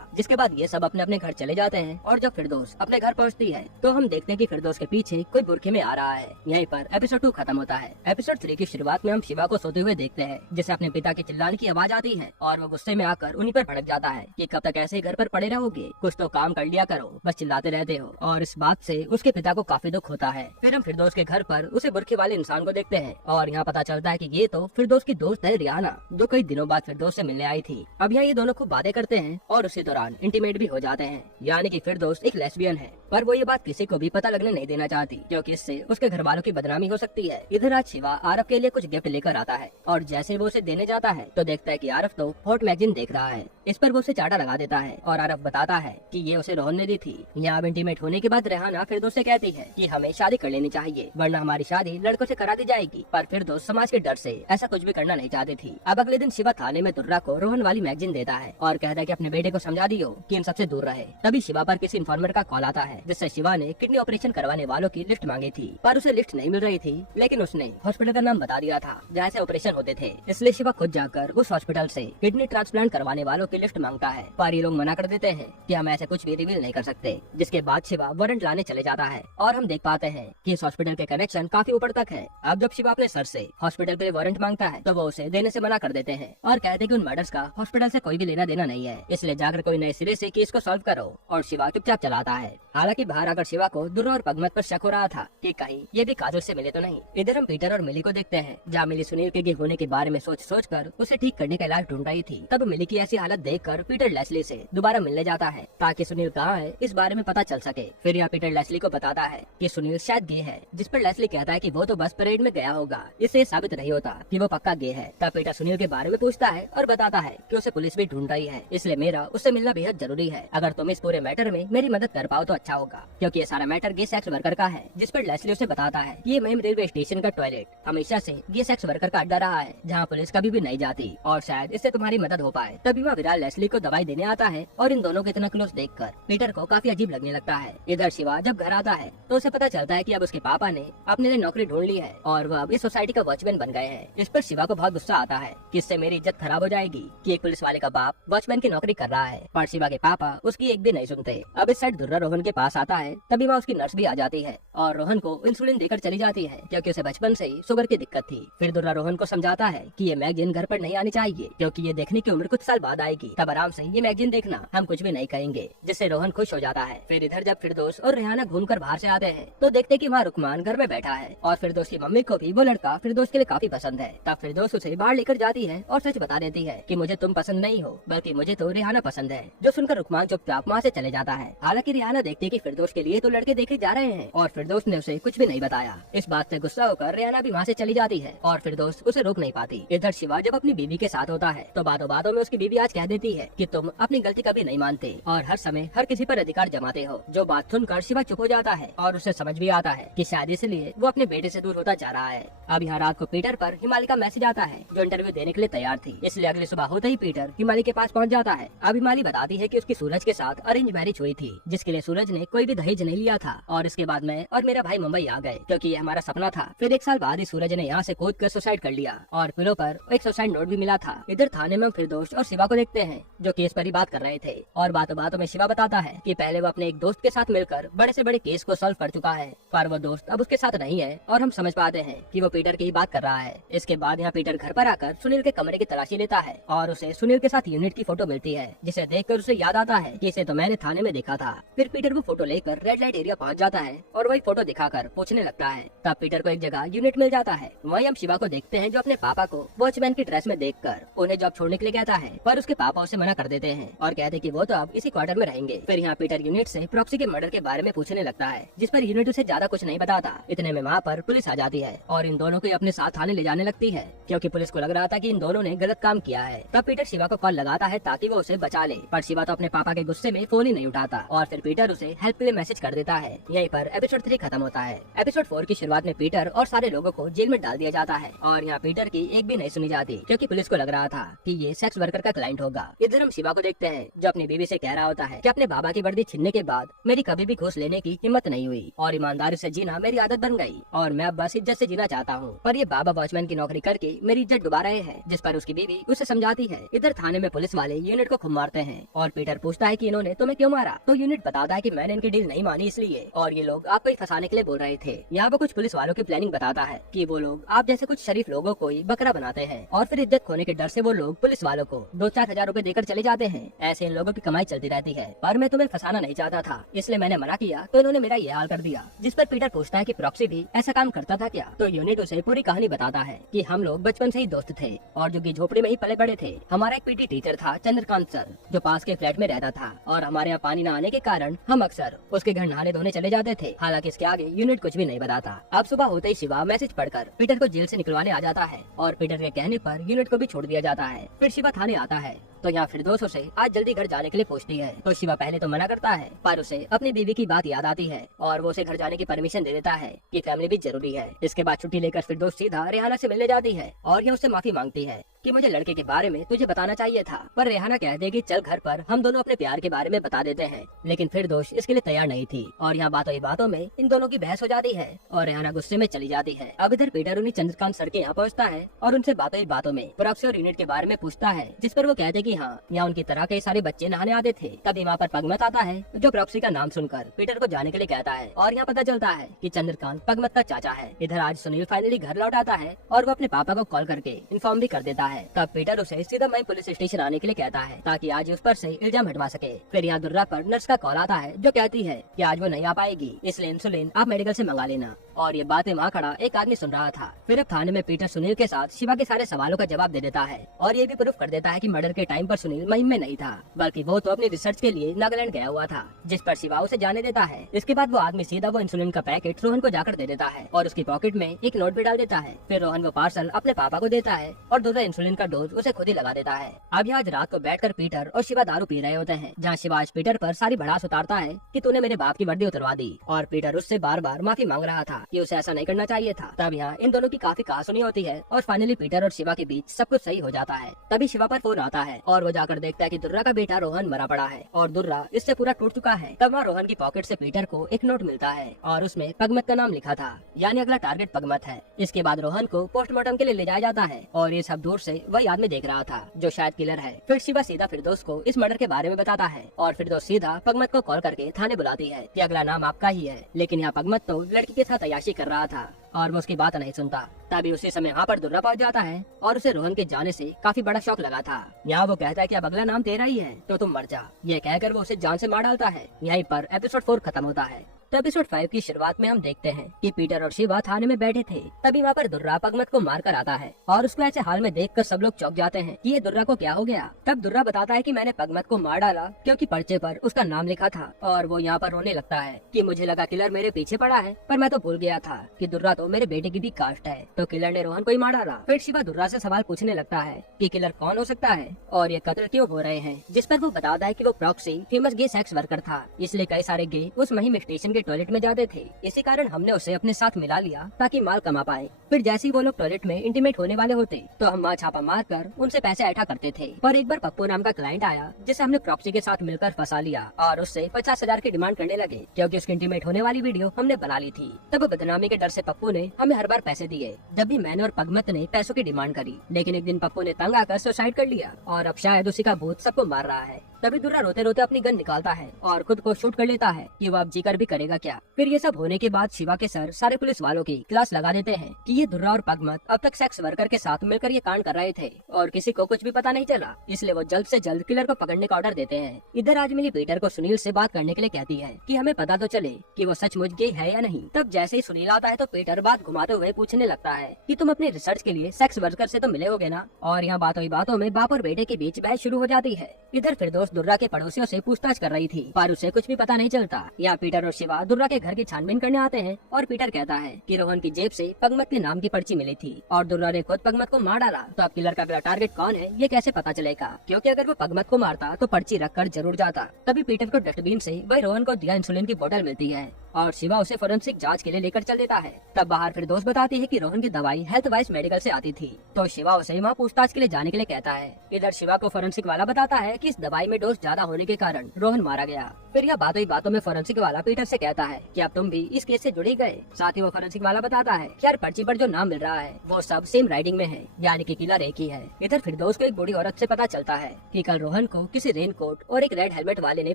जिसके बाद ये सब अपने अपने घर चले जाते हैं और जब फिरदौस अपने घर पहुंचती है तो हम देखते हैं कि फिरदौस के पीछे कोई बुरखे में आ रहा है। यहीं पर एपिसोड 2 खत्म होता है। एपिसोड 3 की शुरुआत में हम शिवा को सोते हुए देखते हैं, जिसे अपने पिता के चिल्लाने की आवाज आती है और वो गुस्से में आकर उन्हीं पर भड़क जाता है कि कब तक ऐसे घर पर पड़े रहोगे, कुछ तो काम कर लिया करो, बस चिल्लाते रहते हो। और इस बात से उसके पिता को काफी दुख होता है। फिर हम फिरदौस के घर पर उसे बुरखे वाले इंसान को देखते हैं और यहाँ पता चलता है कि ये तो फिरदौस की दोस्त है रियाना, जो कई दिनों बाद फिरदौस से मिलने आई थी। अब यहाँ ये दोनों खूब बातें करते हैं और उसी दौरान इंटीमेट भी हो जाते हैं। यानी कि फिरदौस एक लेस्बियन है, पर वो ये बात किसी को भी पता लगने नहीं देना चाहती, क्योंकि इससे उसके घर वालों की बदनामी हो सकती है। इधर आज शिवा आरव के लिए कुछ गिफ्ट लेकर आता है और जैसे वो उसे देने जाता है तो देखता है कि आरव तो हॉट मैगजीन देख रहा है। इस पर वो उसे चाटा लगा देता है और आरव बताता है कि ये उसे रोहन ने दी थी। यहाँ इंटीमेट होने के बाद रेहाना फिरदौस से कहती है कि हमें शादी कर लेनी चाहिए, वरना हमारी शादी लड़कों से करा दी जाएगी। पर फिरदौस समाज के डर से ऐसा कुछ भी करना नहीं चाहती थी। अब अगले दिन शिवा थाने में तुर्रा को रोहन वाली मैगजीन देता है और कहता है कि अपने बेटे को समझा दियो कि इन सबसे दूर रहे। तभी शिवा पर किसी इन्फॉर्मर का कॉल आता है, जिससे शिवा ने किडनी ऑपरेशन करवाने वालों की लिस्ट मांगी थी, पर उसे लिस्ट नहीं मिल रही थी। लेकिन उसने हॉस्पिटल का नाम बता दिया था जहाँ से ऑपरेशन होते थे, इसलिए शिवा खुद जाकर उस हॉस्पिटल से किडनी ट्रांसप्लांट करवाने वालों की लिस्ट मांगता है। पर ये लोग मना कर देते हैं कि हम ऐसे कुछ भी रिवील नहीं कर सकते। जिसके बाद शिवा वारंट लाने चले जाता है और हम देख पाते हैं कि इस हॉस्पिटल के कनेक्शन काफी ऊपर तक है। अब जब शिवा अपने सर से हॉस्पिटल के लिए वारंट मांगता है तो वो उसे देने से मना कर देते हैं और कहते हैं कि उन मर्डर्स का हॉस्पिटल से कोई भी लेना देना नहीं है, इसलिए जाकर कोई नए सिरे से केस को सॉल्व करो। और शिवा चुपचाप चलाता है। हालांकि बाहर आकर शिवा को दुर्रा और पगमत पर शक हो रहा था कि कहीं ये भी काजल से मिले तो नहीं। इधर हम पीटर और मिली को देखते हैं, जहाँ मिली सुनील के गिर होने के बारे में सोच कर उसे ठीक करने का इलाज ढूंढ रही थी। तब मिली की ऐसी हालत देखकर पीटर लेस्ली से दोबारा मिलने जाता है ताकि सुनील कहाँ है इस बारे में पता चल सके। फिर यहाँ पीटर लेस्ली को बताता है कि सुनील शायद गे है, जिस पर लेस्ली कहता है कि वो तो बस परेड में गया होगा, इससे साबित नहीं होता कि वो पक्का गे है। तब पीटर सुनील के बारे में पूछता है और बताता है कि उसे पुलिस भी ढूंढ रही है, इसलिए मेरा उससे मिलना बेहद जरूरी है। अगर तुम इस पूरे मैटर में मेरी मदद कर पाओ तो अच्छा होगा, क्योंकि ये सारा मैटर गे सेक्स वर्कर का है। जिस पर लेस्ली उसे बताता है ये महिम रेलवे स्टेशन का टॉयलेट हमेशा से गे सेक्स वर्कर का अड्डा रहा है, जहाँ पुलिस कभी भी नहीं जाती और शायद इससे तुम्हारी मदद हो पाए। तभी वह विराट लेस्ली को दवाई देने आता है और इन दोनों के इतना क्लोज देखकर पीटर को काफी अजीब लगने लगता है। इधर शिवा जब घर आता है तो उसे पता चलता है कि अब उसके पापा ने अपने लिए नौकरी ढूंढ ली है और वह अब इस सोसाइटी का वॉचमैन बन गए हैं। इस पर शिवा को बहुत गुस्सा आता है कि इससे मेरी इज्जत खराब हो जाएगी कि एक पुलिस वाले का बाप वॉचमैन की नौकरी कर रहा है। पर शिवा के पापा उसकी एक भी नहीं सुनते। अब इस साइड दुर्रा रोहन के पास आता है, तभी वहाँ उसकी नर्स भी आ जाती है और रोहन को इंसुलिन देकर चली जाती है, क्योंकि उसे बचपन से ही शुगर की दिक्कत थी। फिर दुर्रा रोहन को समझाता है कि ये मैगजीन घर पर नहीं आनी चाहिए, क्योंकि ये देखने की उम्र कुछ साल बाद आएगी, तब आराम से ये मैगजीन देखना, हम कुछ भी नहीं कहेंगे। जिससे रोहन खुश हो जाता है। फिर इधर जब फिरदौस और रेहाना घूमकर बाहर से आते हैं तो देखते कि वहाँ रुकमान घर में बैठा है और फिरदौस की मम्मी को भी वो लड़का फिरदौस के लिए काफी पसंद है। तब फिरदौस उसे बाहर लेकर जाती है और सच बता देती है कि मुझे तुम पसंद नहीं हो, बल्कि मुझे तो रेहाना पसंद है। जो सुनकर रुकमान चुपचाप वहाँ से चले जाता है। हालांकि रेहाना देखती कि फिरदौस के लिए तो लड़के देखे जा रहे हैं और फिरदौस ने उसे कुछ भी नहीं बताया। इस बात से गुस्सा होकर रेहाना भी वहाँ से चली जाती है और फिरदौस उसे रोक नहीं पाती। इधर शिवा जब अपनी बीवी के साथ होता है तो बातों बातों में उसकी बीवी आज कह देती है कि तुम अपनी गलती कभी नहीं मानते और हर समय हर किसी पर अधिकार जमाते हो। जो बात सुनकर शिवा चुप हो जाता है और उसे समझ भी आता है कि शायद इसलिए वो अपने बेटे से दूर होता जा रहा है। अब यहाँ रात को पीटर पर हिमालय का मैसेज आता है, जो इंटरव्यू देने के लिए तैयार थी, इसलिए अगली सुबह होते ही पीटर हिमालय के पास पहुँच जाता है। अब हिमालय बताती है कि उसकी सूरज के साथ अरेंज मैरिज हुई थी, जिसके लिए सूरज ने कोई भी दहेज नहीं लिया था और इसके बाद मैं और मेरा भाई मुंबई आ गए, क्योंकि ये हमारा सपना था। फिर एक साल बाद ही सूरज ने यहाँ से कूद कर सुसाइड कर लिया और पिलो पर एक सुसाइड नोट भी मिला था। इधर थाने में फिरदौस और शिवा को देखते हैं, जो केस पर ही बात कर रहे थे और बातों बातों में शिवा बताता है कि पहले वो अपने एक दोस्त के साथ मिलकर बड़े से बड़े केस को सॉल्व कर चुका है, पर वो दोस्त अब उसके साथ नहीं है और हम समझ पाते हैं कि वो पीटर की ही बात कर रहा है। इसके बाद यहाँ पीटर घर पर आकर सुनील के कमरे की तलाशी लेता है और उसे सुनील के साथ यूनिट की फोटो मिलती है, जिसे देखकर उसे याद आता है कि इसे तो मैंने थाने में देखा था। फिर पीटर वो फोटो लेकर रेड लाइट एरिया पहुंच जाता है और वही फोटो दिखाकर पूछने लगता है। तब पीटर को एक जगह यूनिट मिल जाता है। वहीं हम शिवा को देखते हैं, जो अपने पापा को वॉचमैन की ड्रेस में देखकर उन्हें जॉब छोड़ने के लिए कहता है, पर उसके पापा उसे मना कर देते हैं और कहते हैं कि वो तो अब इसी क्वार्टर में रहेंगे। फिर यहाँ पीटर यूनिट से प्रॉक्सी के मर्डर के बारे में पूछने लगता है, जिस पर यूनिट उसे ज्यादा कुछ नहीं बताता। इतने में वहाँ पर पुलिस आ जाती है और इन दोनों को अपने साथ थाने ले जाने लगती है, क्योंकि पुलिस को लग रहा था कि इन दोनों ने गलत काम किया है। तब पीटर शिवा को कॉल लगाता है ताकि वो उसे बचा ले, पर शिवा तो अपने पापा के गुस्से में फोन ही नहीं उठाता और फिर पीटर उसे हेल्प के लिए मैसेज कर देता है। यहीं पर एपिसोड 3 खत्म होता है। एपिसोड 4 की शुरुआत में पीटर और सारे लोगों को जेल में डाल दिया जाता है और यहाँ पीटर की एक भी नहीं सुनी जाती, क्योंकि पुलिस को लग रहा था कि ये सेक्स वर्कर का क्लाइंट होगा। इधर हम शिवा को देखते हैं जो अपनी बीवी से कह रहा होता है कि अपने बाबा की वर्दी छीनने के बाद मेरी कभी भी घूस लेने की हिम्मत नहीं हुई और ईमानदारी से जीना मेरी आदत बन गई और मैं अब बस इज्जत से जीना चाहता हूँ, पर ये बाबा वॉचमैन की नौकरी करके मेरी इज्जत डुबा रहे हैं, जिस पर उसकी बीवी उसे समझाती है। इधर थाने में पुलिस वाले यूनिट को खूब मारते हैं और पीटर पूछता है कि इन्होंने तुम्हें क्यों मारा, तो यूनिट बताता है कि मैंने इनकी डील नहीं मानी इसलिए, और ये लोग आपको ही फंसाने के लिए बोल रहे थे। यहाँ पर कुछ पुलिस वालों की प्लानिंग बताता है कि वो लोग आप जैसे कुछ शरीफ लोगों को ही बकरा बनाते हैं और फिर इज्जत खोने के डर से वो लोग पुलिस वालों को 2-4 हजार रूपए देकर चले जाते हैं। ऐसे इन लोगों की कमाई चलती रहती है, पर मैं तुम्हें फंसाना नहीं चाहता था, इसलिए मैंने मना किया तो इन्होंने मेरा ये हाल कर दिया। जिस पर पीटर पूछता है कि प्रॉक्सी भी ऐसा काम करता था क्या, तो यूनिट उसे पूरी कहानी बताता है कि हम लोग बचपन से ही दोस्त थे और जो की झोपड़ी में ही पले बड़े थे। हमारा एक पीटी टीचर था चंद्रकांत सर, जो पास के फ्लैट में रहता था और हमारे यहाँ पानी न आने के कारण हम अक्सर उसके घर नहाने धोने चले जाते थे। हालांकि इसके आगे यूनिट कुछ भी नहीं बताता। अब सुबह होते ही शिवा मैसेज पढ़कर पीटर को जेल से निकलवाने आ जाता है और पीटर के कहने पर यूनिट को भी छोड़ दिया जाता है। फिर शिवा थाने आता है तो यहाँ फिरदौस उसे आज जल्दी घर जाने के लिए पूछती है, तो शिवा पहले तो मना करता है, पर उसे अपनी बीवी की बात याद आती है और वो उसे घर जाने की परमिशन दे देता है कि फैमिली भी जरूरी है। इसके बाद छुट्टी लेकर फिरदौस सीधा रेहाना से मिलने जाती है और यह उससे माफी मांगती है कि मुझे लड़के के बारे में तुझे बताना चाहिए था, पर रेहाना कहती है कि चल घर पर हम दोनों अपने प्यार के बारे में बता देते हैं, लेकिन फिरदौस इसके लिए तैयार नहीं थी और यहाँ बातों ही बातों में इन दोनों की बहस हो जाती है और रेहाना गुस्से में चली जाती है। अब इधर पीटर उन्हीं चंद्रकांत सर के यहाँ पहुँचता है और उनसे बातों ही बातों में प्रॉक्सी और यूनिट के बारे में पूछता है, जिस पर वो कहते कि हाँ, यहाँ उनकी तरह के सारे बच्चे नहाने आते थे। तभी वहाँ पर पगमत आता है जो प्रॉक्सी का नाम सुनकर पीटर को जाने के लिए कहता है और यहाँ पता चलता है कि चंद्रकांत पगमत का चाचा है। इधर आज सुनील फाइनली घर लौट आता है और वो अपने पापा को कॉल करके इन्फॉर्म भी कर देता है। तब पीटर उसे सीधा मई पुलिस स्टेशन आने के लिए कहता है ताकि आज उस पर से इल्जाम हटवा सके। फिर यहाँ दुर्रा पर नर्स का कॉल आता है जो कहती है कि आज वो नहीं आ पाएगी, इसलिए इंसुलिन आप मेडिकल से मंगा लेना। और ये बातें वहाँ खड़ा एक आदमी सुन रहा था। फिर अब थाने में पीटर सुनील के साथ शिवा के सारे सवालों का जवाब दे देता है और ये भी प्रूफ कर देता है कि मर्डर के टाइम पर सुनील महिम में नहीं था, बल्कि वो तो अपनी रिसर्च के लिए नागालैंड गया हुआ था, जिस पर शिवा उसे जाने देता है। इसके बाद वो आदमी सीधा वो इंसुलिन का पैकेट रोहन को जाकर दे देता है और उसकी पॉकेट में एक नोट भी डाल देता है। फिर रोहन वो पार्सल अपने पापा को देता है और दूसरा इंसुलिन का डोज उसे खुद ही लगा देता है। अब आज रात को बैठकर पीटर और शिवा दारू पी रहे होते हैं, जहाँ शिवा आज पीटर पर सारी भड़ास उतारता है कि तूने मेरे बाप की वर्दी उतरवा दी और पीटर उससे बार बार माफी मांग रहा था कि उसे ऐसा नहीं करना चाहिए था। तब यहाँ इन दोनों की काफी कहासुनी होती है और फाइनली पीटर और शिवा के बीच सब कुछ सही हो जाता है। तभी शिवा पर फोन आता है और वो जाकर देखता है कि दुर्रा का बेटा रोहन मरा पड़ा है और दुर्रा इससे पूरा टूट चुका है। तब वहाँ रोहन की पॉकेट से पीटर को एक नोट मिलता है और उसमें पगमत का नाम लिखा था, यानी अगला टारगेट पगमत है। इसके बाद रोहन को पोस्टमार्टम के लिए ले जाया जाता है और ये सब दूर से वही आदमी देख रहा था जो शायद किलर है। फिर शिवा सीधा फिरदौस को इस मर्डर के बारे में बताता है और फिरदौस सीधा पगमत को कॉल करके थाने बुलाती है कि अगला नाम आपका ही है, लेकिन यहाँ पगमत तो लड़की के साथ अय्याशी कर रहा था और वो उसकी बात नहीं सुनता। तभी उसी समय वहाँ पर दुर्रा पहुँच जाता है और उसे रोहन के जाने से काफी बड़ा शौक लगा था। यहाँ वो कहता है कि अब अगला नाम तेरा ही है तो तुम मर जा। ये कहकर वो उसे जान से मार डालता है। यहीं पर एपिसोड 4 खत्म होता है। तो एपिसोड 5 की शुरुआत में हम देखते हैं कि पीटर और शिवा थाने में बैठे थे। तभी वहाँ पर दुर्रा पगमत को मार कर आता है और उसको ऐसे हाल में देखकर सब लोग चौंक जाते हैं कि ये दुर्रा को क्या हो गया। तब दुर्रा बताता है कि मैंने पगमत को मार डाला क्योंकि पर्चे पर उसका नाम लिखा था और वो यहाँ पर रोने लगता है कि मुझे लगा किलर मेरे पीछे पड़ा है, पर मैं तो भूल गया था कि दुर्रा तो मेरे बेटे की भी कास्ट है, तो किलर ने रोहन को ही मार डाला। फिर शिवा दुर्रा से सवाल पूछने लगता है कि किलर कौन हो सकता है और ये कत्ल क्यों हो रहे हैं, जिस पर वो बताता है कि वो proxy famous gay sex worker था, इसलिए कई सारे गे उस महिम स्टेशन के टॉयलेट में जाते थे। इसी कारण हमने उसे अपने साथ मिला लिया ताकि माल कमा पाए। फिर जैसे ही वो लोग टॉयलेट में इंटीमेट होने वाले होते तो हम वहाँ छापा मार कर उनसे पैसे ऐठा करते थे। पर एक बार पप्पू नाम का क्लाइंट आया जिसे हमने प्रॉक्सी के साथ मिलकर फंसा लिया और उससे 50,000 की डिमांड करने लगे क्योंकि उसकी इंटीमेट होने वाली वीडियो हमने बना ली थी। तब बदनामी के डर से पप्पू ने हमें हर बार पैसे दिए जब भी मैंने और पगमत ने पैसों की डिमांड करी, लेकिन एक दिन पप्पू ने तंग आकर सुसाइड कर लिया और अब शायद उसी का भूत सबको मार रहा है। तभी दुर्रा रोते रोते अपनी गन निकालता है और खुद को शूट कर लेता है कि वो अब जीकर भी करेगा क्या। फिर ये सब होने के बाद शिवा के सर सारे पुलिस वालों की क्लास लगा देते हैं कि ये दुर्रा और पगमत अब तक सेक्स वर्कर के साथ मिलकर ये कांड कर रहे थे और किसी को कुछ भी पता नहीं चला, इसलिए वो जल्द से जल्द किलर को पकड़ने का ऑर्डर देते हैं। इधर आज मिली पीटर को सुनील से बात करने के लिए कहती है कि हमें पता तो चले कि वो सचमुच गे है या नहीं। तब जैसे ही सुनील आता है तो पीटर बात घुमाते हुए पूछने लगता है कि तुम अपनी रिसर्च के लिए सेक्स वर्कर से तो मिले होगे ना, और यहाँ बातों ही बातों में बाप और बेटे के बीच बहस शुरू हो जाती है। इधर फिरदौस दुर्रा के पड़ोसियों से पूछताछ कर रही थी पर उसे कुछ भी पता नहीं चलता। यहाँ पीटर और शिवा दुर्रा के घर की छानबीन करने आते हैं और पीटर कहता है कि रोहन की जेब से पगमत के नाम की पर्ची मिली थी और दुर्रा ने खुद पगमत को मार डाला, तो अब किलर का अगला टारगेट कौन है ये कैसे पता चलेगा, क्योंकि अगर वो पगमत को मारता तो पर्ची रख कर जरूर जाता। तभी पीटर को डस्टबिन से वही रोहन को दिया इंसुलिन की बोतल मिलती है और शिवा उसे फोरेंसिक जांच के लिए लेकर चल देता है। तब बाहर फिरदौस बताती है कि रोहन की दवाई हेल्थ वाइज मेडिकल से आती थी, तो शिवा उसे वहाँ पूछताछ के लिए जाने के लिए कहता है। इधर शिवा को फोरेंसिक वाला बताता है कि इस दवाई में डोज ज्यादा होने के कारण रोहन मारा गया। फिर यह बातों ही बातों में फोरेंसिक वाला पीटर से कहता है कि अब तुम भी इस केस से जुड़ ही गए। साथ ही वो फोरेंसिक वाला बताता है कि यार पर्ची पर जो नाम मिल रहा है वो सब सेम राइडिंग में है, यानी कि किलर एक ही है। इधर फिरदौस को एक बूढ़ी औरत से पता चलता है कि कल रोहन को किसी रेनकोट और एक रेड हेलमेट वाले ने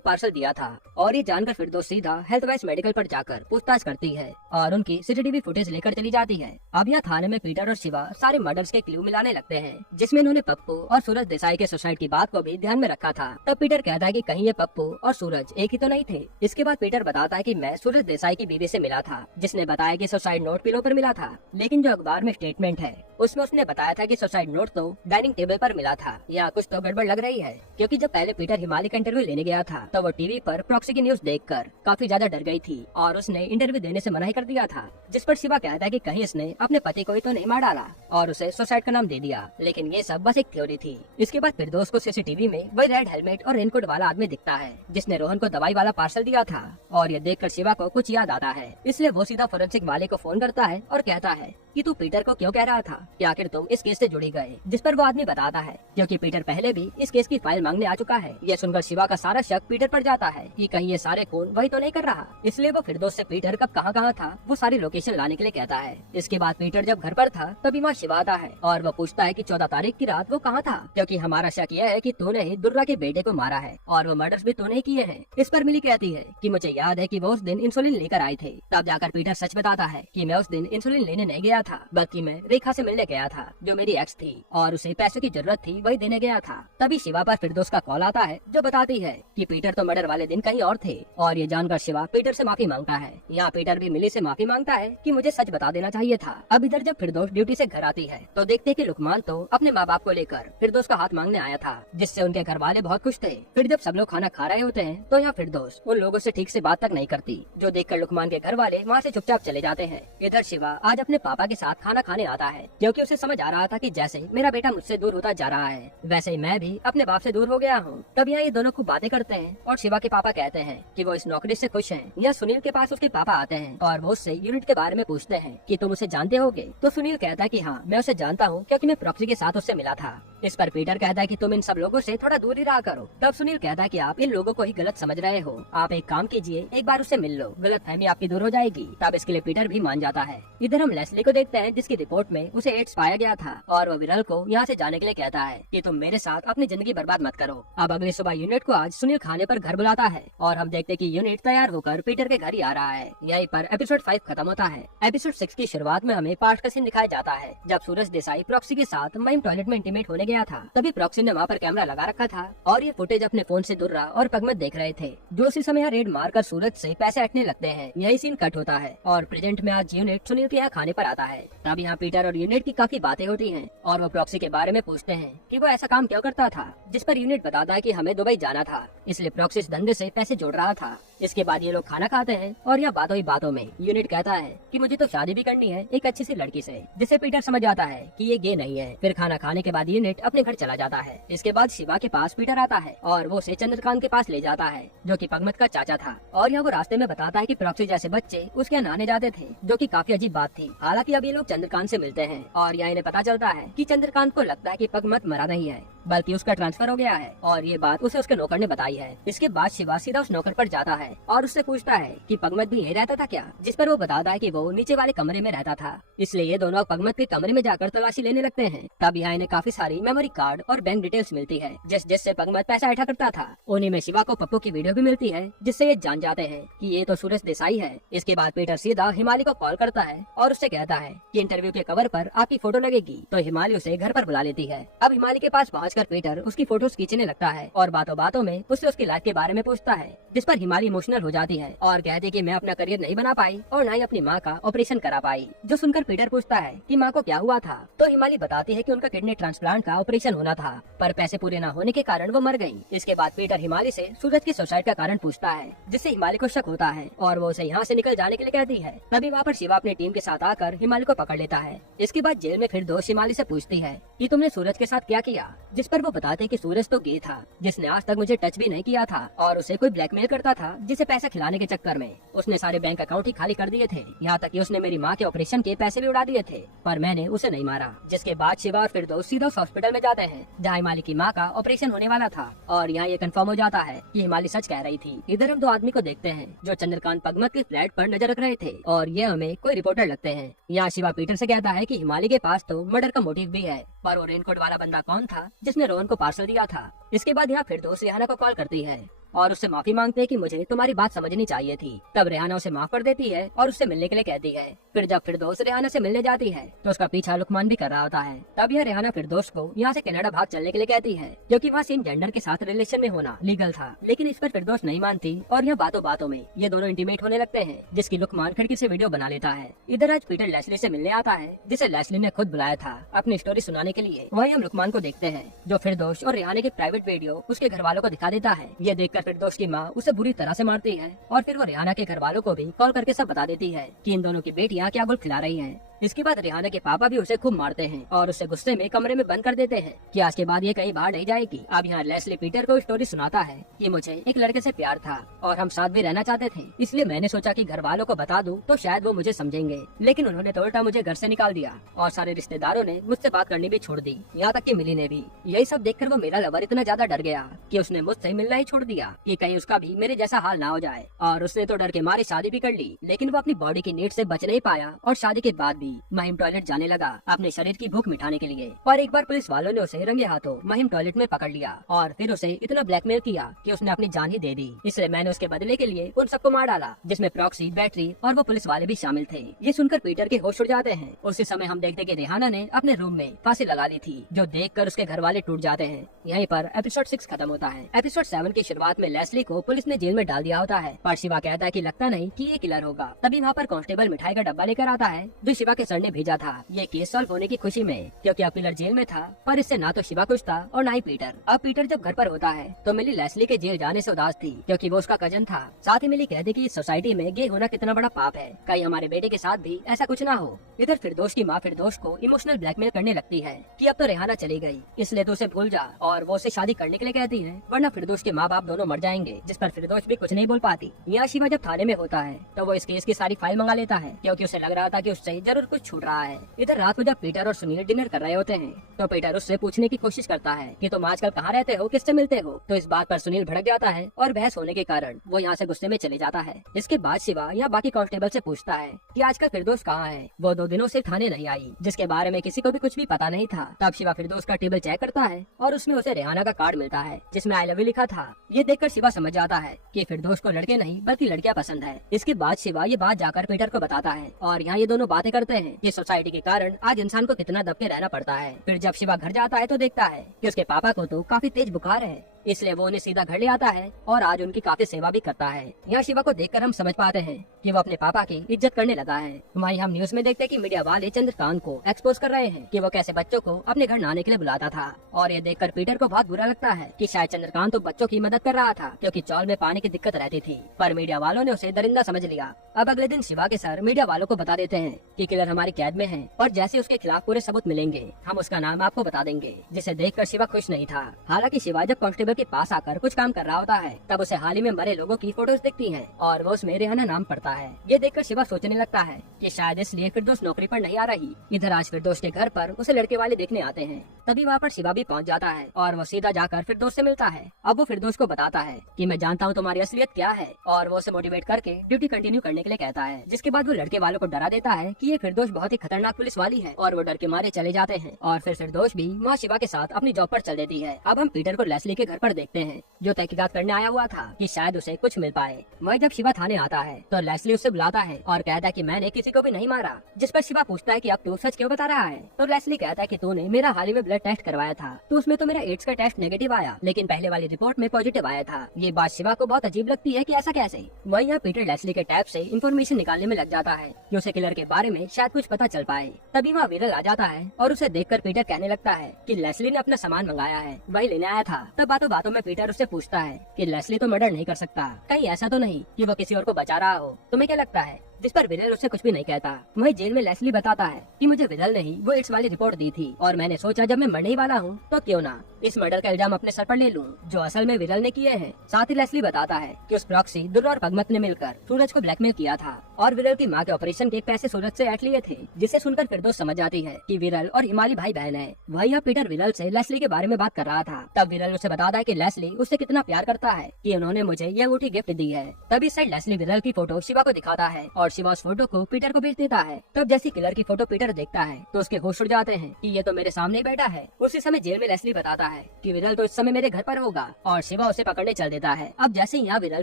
पार्सल दिया था, और ये जानकर फिरदौस सीधा हेल्थ वाइज मेडिकल पर जाकर पूछताछ करती है और उनकी सीसीटीवी फुटेज लेकर चली जाती है। अब यहाँ थाने में पीटर और शिवा सारे मर्डर्स के क्लू मिलाने लगते हैं, जिसमें उन्होंने पप्पू और सूरज देसाई के सुसाइड की बात को भी ध्यान में रखा था। तब पीटर कहता है कि कहीं ये पप्पू और सूरज एक ही तो नहीं थे। इसके बाद पीटर बताता है कि मैं सूरज देसाई की बीवी से मिला था, जिसने बताया कि सुसाइड नोट पिलो पर मिला था, लेकिन जो अखबार में स्टेटमेंट है उसमें उसने बताया था कि सुसाइड नोट तो डाइनिंग टेबल पर मिला था। या कुछ तो गड़बड़ लग रही है, क्योंकि जब पहले पीटर हिमालय का इंटरव्यू लेने गया था तो वो टीवी पर प्रॉक्सी की न्यूज देखकर काफी ज्यादा डर गई थी और उसने इंटरव्यू देने से मना ही कर दिया था। जिस पर शिवा कहता है कि कहीं इसने अपने पति को ही तो नहीं मार डाला और उसे सुसाइड का नाम दे दिया, लेकिन ये सब बस एक थ्योरी थी। इसके बाद फिरदौस को सीसीटीवी में वही रेड हेलमेट और रेनकोट वाला आदमी दिखता है जिसने रोहन को दवाई वाला पार्सल दिया था, और ये देखकर शिवा को कुछ याद आता है। इसलिए वो सीधा फोरेंसिक वाले को फोन करता है और कहता है कि तू पीटर को क्यों कह रहा था कि आखिर तुम इस केस से जुड़ी गए। जिस पर वो आदमी बताता है क्योंकि पीटर पहले भी इस केस की फाइल मांगने आ चुका है। यह सुनकर शिवा का सारा शक पीटर पर जाता है कि कहीं ये सारे खून वही तो नहीं कर रहा। इसलिए वो फिरदौस से पीटर कब कहाँ था वो सारी लोकेशन लाने के लिए कहता है। इसके बाद पीटर जब घर पर था तभी वहाँ शिवा आता है और वो पूछता है कि 14 तारीख की रात वो कहाँ था, क्योंकि हमारा शक यह है कि तूने ही दुर्गा के बेटे को मारा है और वो मर्डर्स भी तूने ही किए हैं। इस पर मिली कहती है कि मुझे याद है कि वो उस दिन इंसुलिन लेकर आए थे। तब जाकर पीटर सच बताता है कि मैं उस दिन इंसुलिन लेने नहीं गया था, बल्कि मैं रेखा से मिलने गया था जो मेरी एक्स थी और उसे पैसों की जरूरत थी, वही देने गया था। तभी शिवा पर फिरदौस का कॉल आता है जो बताती है कि पीटर तो मर्डर वाले दिन कहीं और थे, और ये जानकर शिवा पीटर से माफी मांगता है। यहाँ पीटर भी मिली से माफी मांगता है कि मुझे सच बता देना चाहिए था। अब इधर जब फिरदौस ड्यूटी से घर आती है तो देखते हैं कि लुकमान तो अपने माँ बाप को लेकर फिरदौस का हाथ मांगने आया था, जिससे उनके घर वाले बहुत खुश थे। फिर जब सब लोग खाना खा रहे होते हैं तो यहाँ फिरदौस उन लोगों से ठीक से बात तक नहीं करती, जो देखकर लुकमान के घर वाले वहाँ से चुपचाप चले जाते हैं। इधर शिवा आज अपने पापा के साथ खाना खाने आता है, क्योंकि उसे समझ आ रहा था कि जैसे मेरा बेटा मुझसे दूर होता जा रहा है वैसे ही मैं भी अपने बाप से दूर हो गया हूँ। तब यहाँ ये दोनों खूब बातें करते हैं और शिवा के पापा कहते हैं कि वो इस नौकरी से खुश हैं। यह सुनील के पास उसके पापा आते हैं और वो उससे यूनिट के बारे में पूछते हैं कि तुम उसे जानते होगे। तो सुनील कहता है कि हाँ मैं उसे जानता हूँ, क्योंकि मैं प्रॉक्सी के साथ उससे मिला था। इस पर पीटर कहता है कि तुम इन सब लोगों से थोड़ा दूर ही रहा करो। तब सुनील कहता है कि आप इन लोगों को ही गलत समझ रहे हो, आप एक काम कीजिए, एक बार उससे मिल लो, गलतफहमी आपकी दूर हो जाएगी। तब इसके लिए पीटर भी मान जाता है। इधर हम लेस्ली को देखते हैं जिसकी रिपोर्ट में उसे एड्स पाया गया था और वो विरल को यहाँ से जाने के लिए कहता है कि तुम मेरे साथ अपनी जिंदगी बर्बाद मत करो। अब अगली सुबह यूनिट को आज सुनील खाने पर घर बुलाता है और हम देखते कि यूनिट तैयार होकर पीटर के घर ही आ रहा है। यहीं पर एपिसोड 5 खत्म होता है। एपिसोड 6 की शुरुआत में हमें पास्ट का सीन दिखाया जाता है जब सूरज देसाई प्रॉक्सी के साथ महिम टॉयलेट में इंटीमेट होने गया था। तभी प्रॉक्सी ने वहाँ पर कैमरा लगा रखा था और ये फुटेज अपने फोन से दुर्रा और पगमत देख रहे थे, जो उसी समय रेड मारकर सूरज से पैसे हटने लगते हैं। यही सीन कट होता है और प्रेजेंट में आज यूनिट सुनील के यहाँ खाने पर आता है। तब यहाँ पीटर और यूनिट की काफी बातें होती हैं और वो प्रॉक्सी के बारे में पूछते हैं कि वो ऐसा काम क्यों करता था, जिस पर यूनिट बताता है कि हमें दुबई जाना था, इसलिए प्रॉक्सी इस धंधे से पैसे जोड़ रहा था। इसके बाद ये लोग खाना खाते हैं और यह बातों ही बातों में यूनिट कहता है कि मुझे तो शादी भी करनी है एक अच्छी सी लड़की से, जिससे पीटर समझ जाता है कि ये गे नहीं है। फिर खाना खाने के बाद यूनिट अपने घर चला जाता है। इसके बाद शिवा के पास पीटर आता है और वो उसे चंद्रकांत के पास ले जाता है, जो कि पगमत का चाचा था, और यहाँ वो रास्ते में बताता है कि प्रॉक्सी जैसे बच्चे उसके यहाँ नहाने जाते थे, जो कि काफी अजीब बात थी। हालांकि अब ये लोग चंद्रकांत से मिलते हैं और यहाँ इन्हें पता चलता है कि चंद्रकांत को लगता है कि पगमत मरा नहीं है, बल्कि उसका ट्रांसफर हो गया है, और ये बात उसे उसके नौकर ने बताई है। इसके बाद शिवा सीधा उस नौकर पर जाता है और उससे पूछता है कि पगमत भी यही रहता था क्या, जिस पर वो बताता है कि वो नीचे वाले कमरे में रहता था। इसलिए ये दोनों पगमत के कमरे में जाकर तलाशी लेने लगते हैं। तब यहाँ इन्हें काफी सारी मेमोरी कार्ड और बैंक डिटेल्स मिलती है, जिससे पगमत पैसा इकट्ठा करता था। उन्हीं में शिवा को पप्पू की वीडियो भी मिलती है, जिससे ये जान जाते हैं कि ये तो सूरज देसाई है। इसके बाद पीटर सीधा हिमालय को कॉल करता है और उससे कहता है कि इंटरव्यू के कवर पर आपकी फोटो लगेगी, तो हिमालय उसे घर पर बुला लेती है। अब हिमालय के पास पहुंचकर पीटर उसकी फोटोज खींचने लगता है और बातों बातों में उससे उसकी लाइफ के बारे में पूछता है, जिस पर हिमालय इमोशनल हो जाती है और कहती है कि मैं अपना करियर नहीं बना पाई और न ही अपनी माँ का ऑपरेशन करा पाई। जो सुनकर पीटर पूछता है कि माँ को क्या हुआ था, तो हिमालय बताती है कि उनका किडनी ट्रांसप्लांट का ऑपरेशन होना था, पर पैसे पूरे न होने के कारण वो मर गयी। इसके बाद पीटर हिमालय से सूरज की सुसाइड का कारण पूछता है, जिससे हिमालय को शक होता है और वो उसे यहाँ से निकल जाने के लिए कहती है। तभी वहाँ पर शिवा अपनी टीम के साथ आकर हिमालय को पकड़ लेता है। इसके बाद बाद जेल में फिर दोस्त शिमाली से पूछती है कि तुमने सूरज के साथ क्या किया, जिस पर वो बताते कि सूरज तो गे था जिसने आज तक मुझे टच भी नहीं किया था और उसे कोई ब्लैकमेल करता था जिसे पैसा खिलाने के चक्कर में उसने सारे बैंक अकाउंट ही खाली कर दिए थे। यहाँ तक कि उसने मेरी माँ के ऑपरेशन के पैसे भी उड़ा दिए थे, पर मैंने उसे नहीं मारा। जिसके बाद शिवा और फिरदौस सीधा उस हॉस्पिटल में जाते हैं जहाँ हिमाली की माँ का ऑपरेशन होने वाला था और यहाँ ये कंफर्म हो जाता है कि हिमाली सच कह रही थी। इधर हम दो आदमी को देखते हैं जो चंद्रकांत पगमत के फ्लैट पर नजर रख रहे थे और ये हमें कोई रिपोर्टर लगते हैं। यहाँ शिवा पीटर से कहता है कि हिमाली के पास तो मर्डर का मोटिव भी है, पर वो रेनकोट वाला बंदा कौन था जिसने रोहन को पार्सल दिया था। इसके बाद यहाँ फिरदौस रेहाना को कॉल करती है और उससे माफी मांगते हैं कि मुझे तुम्हारी बात समझनी चाहिए थी। तब रेहाना उसे माफ कर देती है और उससे मिलने के लिए कहती है। फिर जब फिरदौस रेहाना से मिलने जाती है तो उसका पीछा लुकमान भी कर रहा होता है। तब यह रेहाना फिरदौस को यहाँ से कनाडा भाग चलने के लिए कहती है क्योंकि वहाँ सेम जेंडर के साथ रिलेशन में होना लीगल था, लेकिन इस पर फिरदौस नहीं मानती और यह बातों बातों में ये दोनों इंटीमेट होने लगते हैं, जिसकी लुकमान खिड़की से वीडियो बना लेता है। इधर आज पीटर लेस्ली से मिलने आता है जिसे लेस्ली ने खुद बुलाया था अपनी स्टोरी सुनाने के लिए। वहीं हम लुकमान को देखते हैं जो फिरदौस और रेहाना की प्राइवेट वीडियो उसके घर वालों को दिखा देता है। ये देखकर फिरदौस की माँ उसे बुरी तरह से मारती है और फिर वो रेहाना के घर वालों को भी कॉल करके सब बता देती है कि इन दोनों की बेटियां क्या गुल खिला रही हैं। इसके बाद रेहाना के पापा भी उसे खूब मारते हैं और उसे गुस्से में कमरे में बंद कर देते हैं कि आज के बाद ये कहीं बाहर नहीं जाएगी। अब यहाँ लेस्ली पीटर को स्टोरी सुनाता है कि मुझे एक लड़के से प्यार था और हम साथ भी रहना चाहते थे, इसलिए मैंने सोचा कि घर वालों को बता दूं तो शायद वो मुझे समझेंगे, लेकिन उन्होंने तो उल्टा मुझे घर से निकाल दिया और सारे रिश्तेदारों ने मुझसे बात करनी भी छोड़ दी, यहाँ तक कि मिली ने भी। यही सब देखकर वो मेरा लवर इतना ज्यादा डर गया कि उसने मुझसे मिलना ही छोड़ दिया कि कहीं उसका भी मेरे जैसा हाल ना हो जाए, और उसने तो डर के मारे शादी भी कर ली। लेकिन वो अपनी बॉडी की नीड से बच नहीं पाया और शादी के बाद भी महिम टॉयलेट जाने लगा अपने शरीर की भूख मिटाने के लिए। पर एक बार पुलिस वालों ने उसे रंगे हाथों महिम टॉयलेट में पकड़ लिया और फिर उसे इतना ब्लैकमेल किया कि उसने अपनी जान ही दे दी। इसलिए मैंने उसके बदले के लिए उन सबको मार डाला, जिसमें प्रॉक्सी, बैटरी और वो पुलिस वाले भी शामिल थे। ये सुनकर पीटर के होश उड़ जाते हैं। उसी समय हम देखते कि रेहाना ने अपने रूम में फांसी लगा ली थी, जो देखकर उसके घर वाले टूट जाते हैं। यहीं पर एपिसोड 6 खत्म होता है। एपिसोड 7 की शुरुआत में लेस्ली को पुलिस ने जेल में डाल दिया होता है, पर शिवा कहता है कि लगता नहीं कि ये किलर होगा। तभी वहाँ पर कांस्टेबल मिठाई का डब्बा लेकर आता है जो शिवा के सर ने भेजा था, ये केस सॉल्व होने की खुशी में, क्योंकि अब किलर जेल में था। पर इससे ना तो शिवा खुश था और ना ही पीटर। अब पीटर जब घर पर होता है तो मिली लेस्ली के जेल जाने से उदास थी, क्योंकि वो उसका कजन था। साथ ही मिली कहती कि इस सोसाइटी में गे होना कितना बड़ा पाप है, कहीं हमारे बेटे के साथ भी ऐसा कुछ ना हो। इधर फिरदौस की माँ फिरदौस को इमोशनल ब्लैकमेल करने लगती है कि अब तो रेहाना चली गई, इसलिए तो उसे भूल जा, और वो उसे शादी करने के लिए कहती है, वरना फिरदौस के माँ बाप दोनों मर जाएंगे। जिस पर फिरदौस भी कुछ नहीं बोल पाती। यहाँ शिवा जब थाने में होता है तो वो इस केस की सारी फाइल मंगा लेता है, क्योंकि उसे लग रहा था कि उससे जरूर कुछ छूट रहा है। इधर रात को जब पीटर और सुनील डिनर कर रहे होते हैं तो पीटर उससे पूछने की कोशिश करता है कि तुम आजकल कहाँ रहते हो, किससे मिलते हो। तो इस बात पर सुनील भड़क जाता है और बहस होने के कारण वो यहाँ से गुस्से में चले जाता है। इसके बाद शिवा यहाँ बाकी कांस्टेबल से पूछता है कि आजकल फिरदौस कहाँ है, वो 2 दिनों से थाने नहीं आई, जिसके बारे में किसी को भी कुछ भी पता नहीं था। तब शिवा फिरदौस का टेबल चेक करता है और उसमें उसे रेहाना का कार्ड मिलता है जिसमें आई लव यू लिखा था। ये देखकर शिवा समझ जाता है कि फिरदौस को लड़के नहीं बल्कि लड़कियां पसंद है। इसके बाद शिवा ये बात जाकर पीटर को बताता है और यहाँ ये दोनों बातें करते हैं कि सोसाइटी के कारण आज इंसान को कितना दब के रहना पड़ता है। फिर जब शिवा घर जाता है तो देखता है कि उसके पापा को तो काफी तेज बुखार है, इसलिए वो उन्हें सीधा घर ले आता है और आज उनकी काफी सेवा भी करता है। यहाँ शिवा को देखकर हम समझ पाते हैं कि वो अपने पापा की इज्जत करने लगा है। वहीं हम न्यूज में देखते हैं कि मीडिया वाले चंद्रकांत को एक्सपोज कर रहे हैं कि वो कैसे बच्चों को अपने घर नहाने के लिए बुलाता था, और ये देखकर पीटर को बहुत बुरा लगता है कि शायद चंद्रकांत तो बच्चों की मदद कर रहा था क्योंकि चौल में पानी की दिक्कत रहती थी, पर मीडिया वालों ने उसे दरिंदा समझ लिया। अब अगले दिन शिवा के सर मीडिया वालों को बता देते हैं कि किलर हमारी कैद में है और जैसे उसके खिलाफ पूरे सबूत मिलेंगे हम उसका नाम आपको बता देंगे, जिसे देखकर शिवा खुश नहीं था। हालांकि शिवा जब कांस्टेबल के पास आकर कुछ काम कर रहा होता है तब उसे हाल ही में मरे लोगों की फोटोज दिखती हैं और वो उसमें रेहाना नाम पड़ता है। ये देखकर शिवा सोचने लगता है कि शायद इसलिए फिरदौस नौकरी पर नहीं आ रही। इधर आज फिरदौस के घर पर उसे लड़के वाले देखने आते हैं, तभी वहाँ पर शिवा भी पहुँच जाता है और वो सीधा जाकर फिरदौस से मिलता है। अब वो फिरदौस को बताता है कि मैं जानता हूँ तुम्हारी असलियत क्या है, और वो उसे मोटिवेट करके ड्यूटी कंटिन्यू करने के लिए कहता है। जिसके बाद वो लड़के वालों को डरा देता है कि ये फिरदौस बहुत ही खतरनाक पुलिस वाली है, और वो डर के मारे चले जाते हैं। और फिर फिरदौस भी माँ शिवा के साथ अपनी जॉब पर चल देती है। अब हम पीटर को लेस्ली के घर पर देखते हैं जो तहकीकात करने आया हुआ था कि शायद उसे कुछ मिल पाए। वही जब शिवा थाने आता है तो लेस्ली उससे बुलाता है और कहता है कि मैंने किसी को भी नहीं मारा, जिस पर शिवा पूछता है कि अब तू सच क्यों बता रहा है। तो लेस्ली कहता है कि तूने मेरा हाल ही में ब्लड टेस्ट करवाया था तो उसमें तो मेरा एड्स का टेस्ट नेगेटिव आया, लेकिन पहले वाली रिपोर्ट में पॉजिटिव आया था। ये बात शिवा को बहुत अजीब लगती है कि ऐसा कैसे। वही यहाँ पीटर लेस्ली के टैब से इंफॉर्मेशन निकालने में लग जाता है कि उसे किलर के बारे में शायद कुछ पता चल पाए। तभी वहाँ विरल आ जाता है और उसे देखकर पीटर कहने लगता है कि लेस्ली ने अपना सामान मंगाया है, वही लेने आया था। तब बातों बातों में पीटर उससे पूछता है कि लेस्ली तो मर्डर नहीं कर सकता, कहीं ऐसा तो नहीं कि वो किसी और को बचा रहा हो, तुम्हें क्या लगता है जिस पर विरल उससे कुछ भी नहीं कहता। वहीं जेल में लेस्ली बताता है कि मुझे विरल ने ही वो एड्स वाली रिपोर्ट दी थी और मैंने सोचा जब मैं मरने ही वाला हूँ तो क्यों ना इस मर्डर का इल्जाम अपने सर पर ले लूं, जो असल में विरल ने किए हैं। साथ ही लेस्ली बताता है कि उस प्रॉक्सी दुर्र और भगमत ने मिलकर सूरज को ब्लैकमेल किया था और विरल की मां के ऑपरेशन के पैसे सूरज से ऐंठ लिए थे, जिसे सुनकर फिरदौस समझ जाती है कि विरल और हिमाली भाई बहन है। वही अब पीटर विरल से लेस्ली के बारे में बात कर रहा था। तब विरल उसे बताता है कि लेस्ली उससे कितना प्यार करता है कि उन्होंने मुझे यह अंगूठी गिफ्ट दी है। तब इस साइड लेस्ली विरल की फोटो शिवा को दिखाता है और शिवा उस फोटो को पीटर को भेज देता है। तब जैसी किलर की फोटो पीटर देखता है तो उसके होश उड़ जाते हैं कि ये तो मेरे सामने ही बैठा है। उसी समय जेल में लेस्ली बताता है कि विरल तो इस समय मेरे घर पर होगा और शिवा उसे पकड़ने चल देता है। अब जैसे यहाँ विरल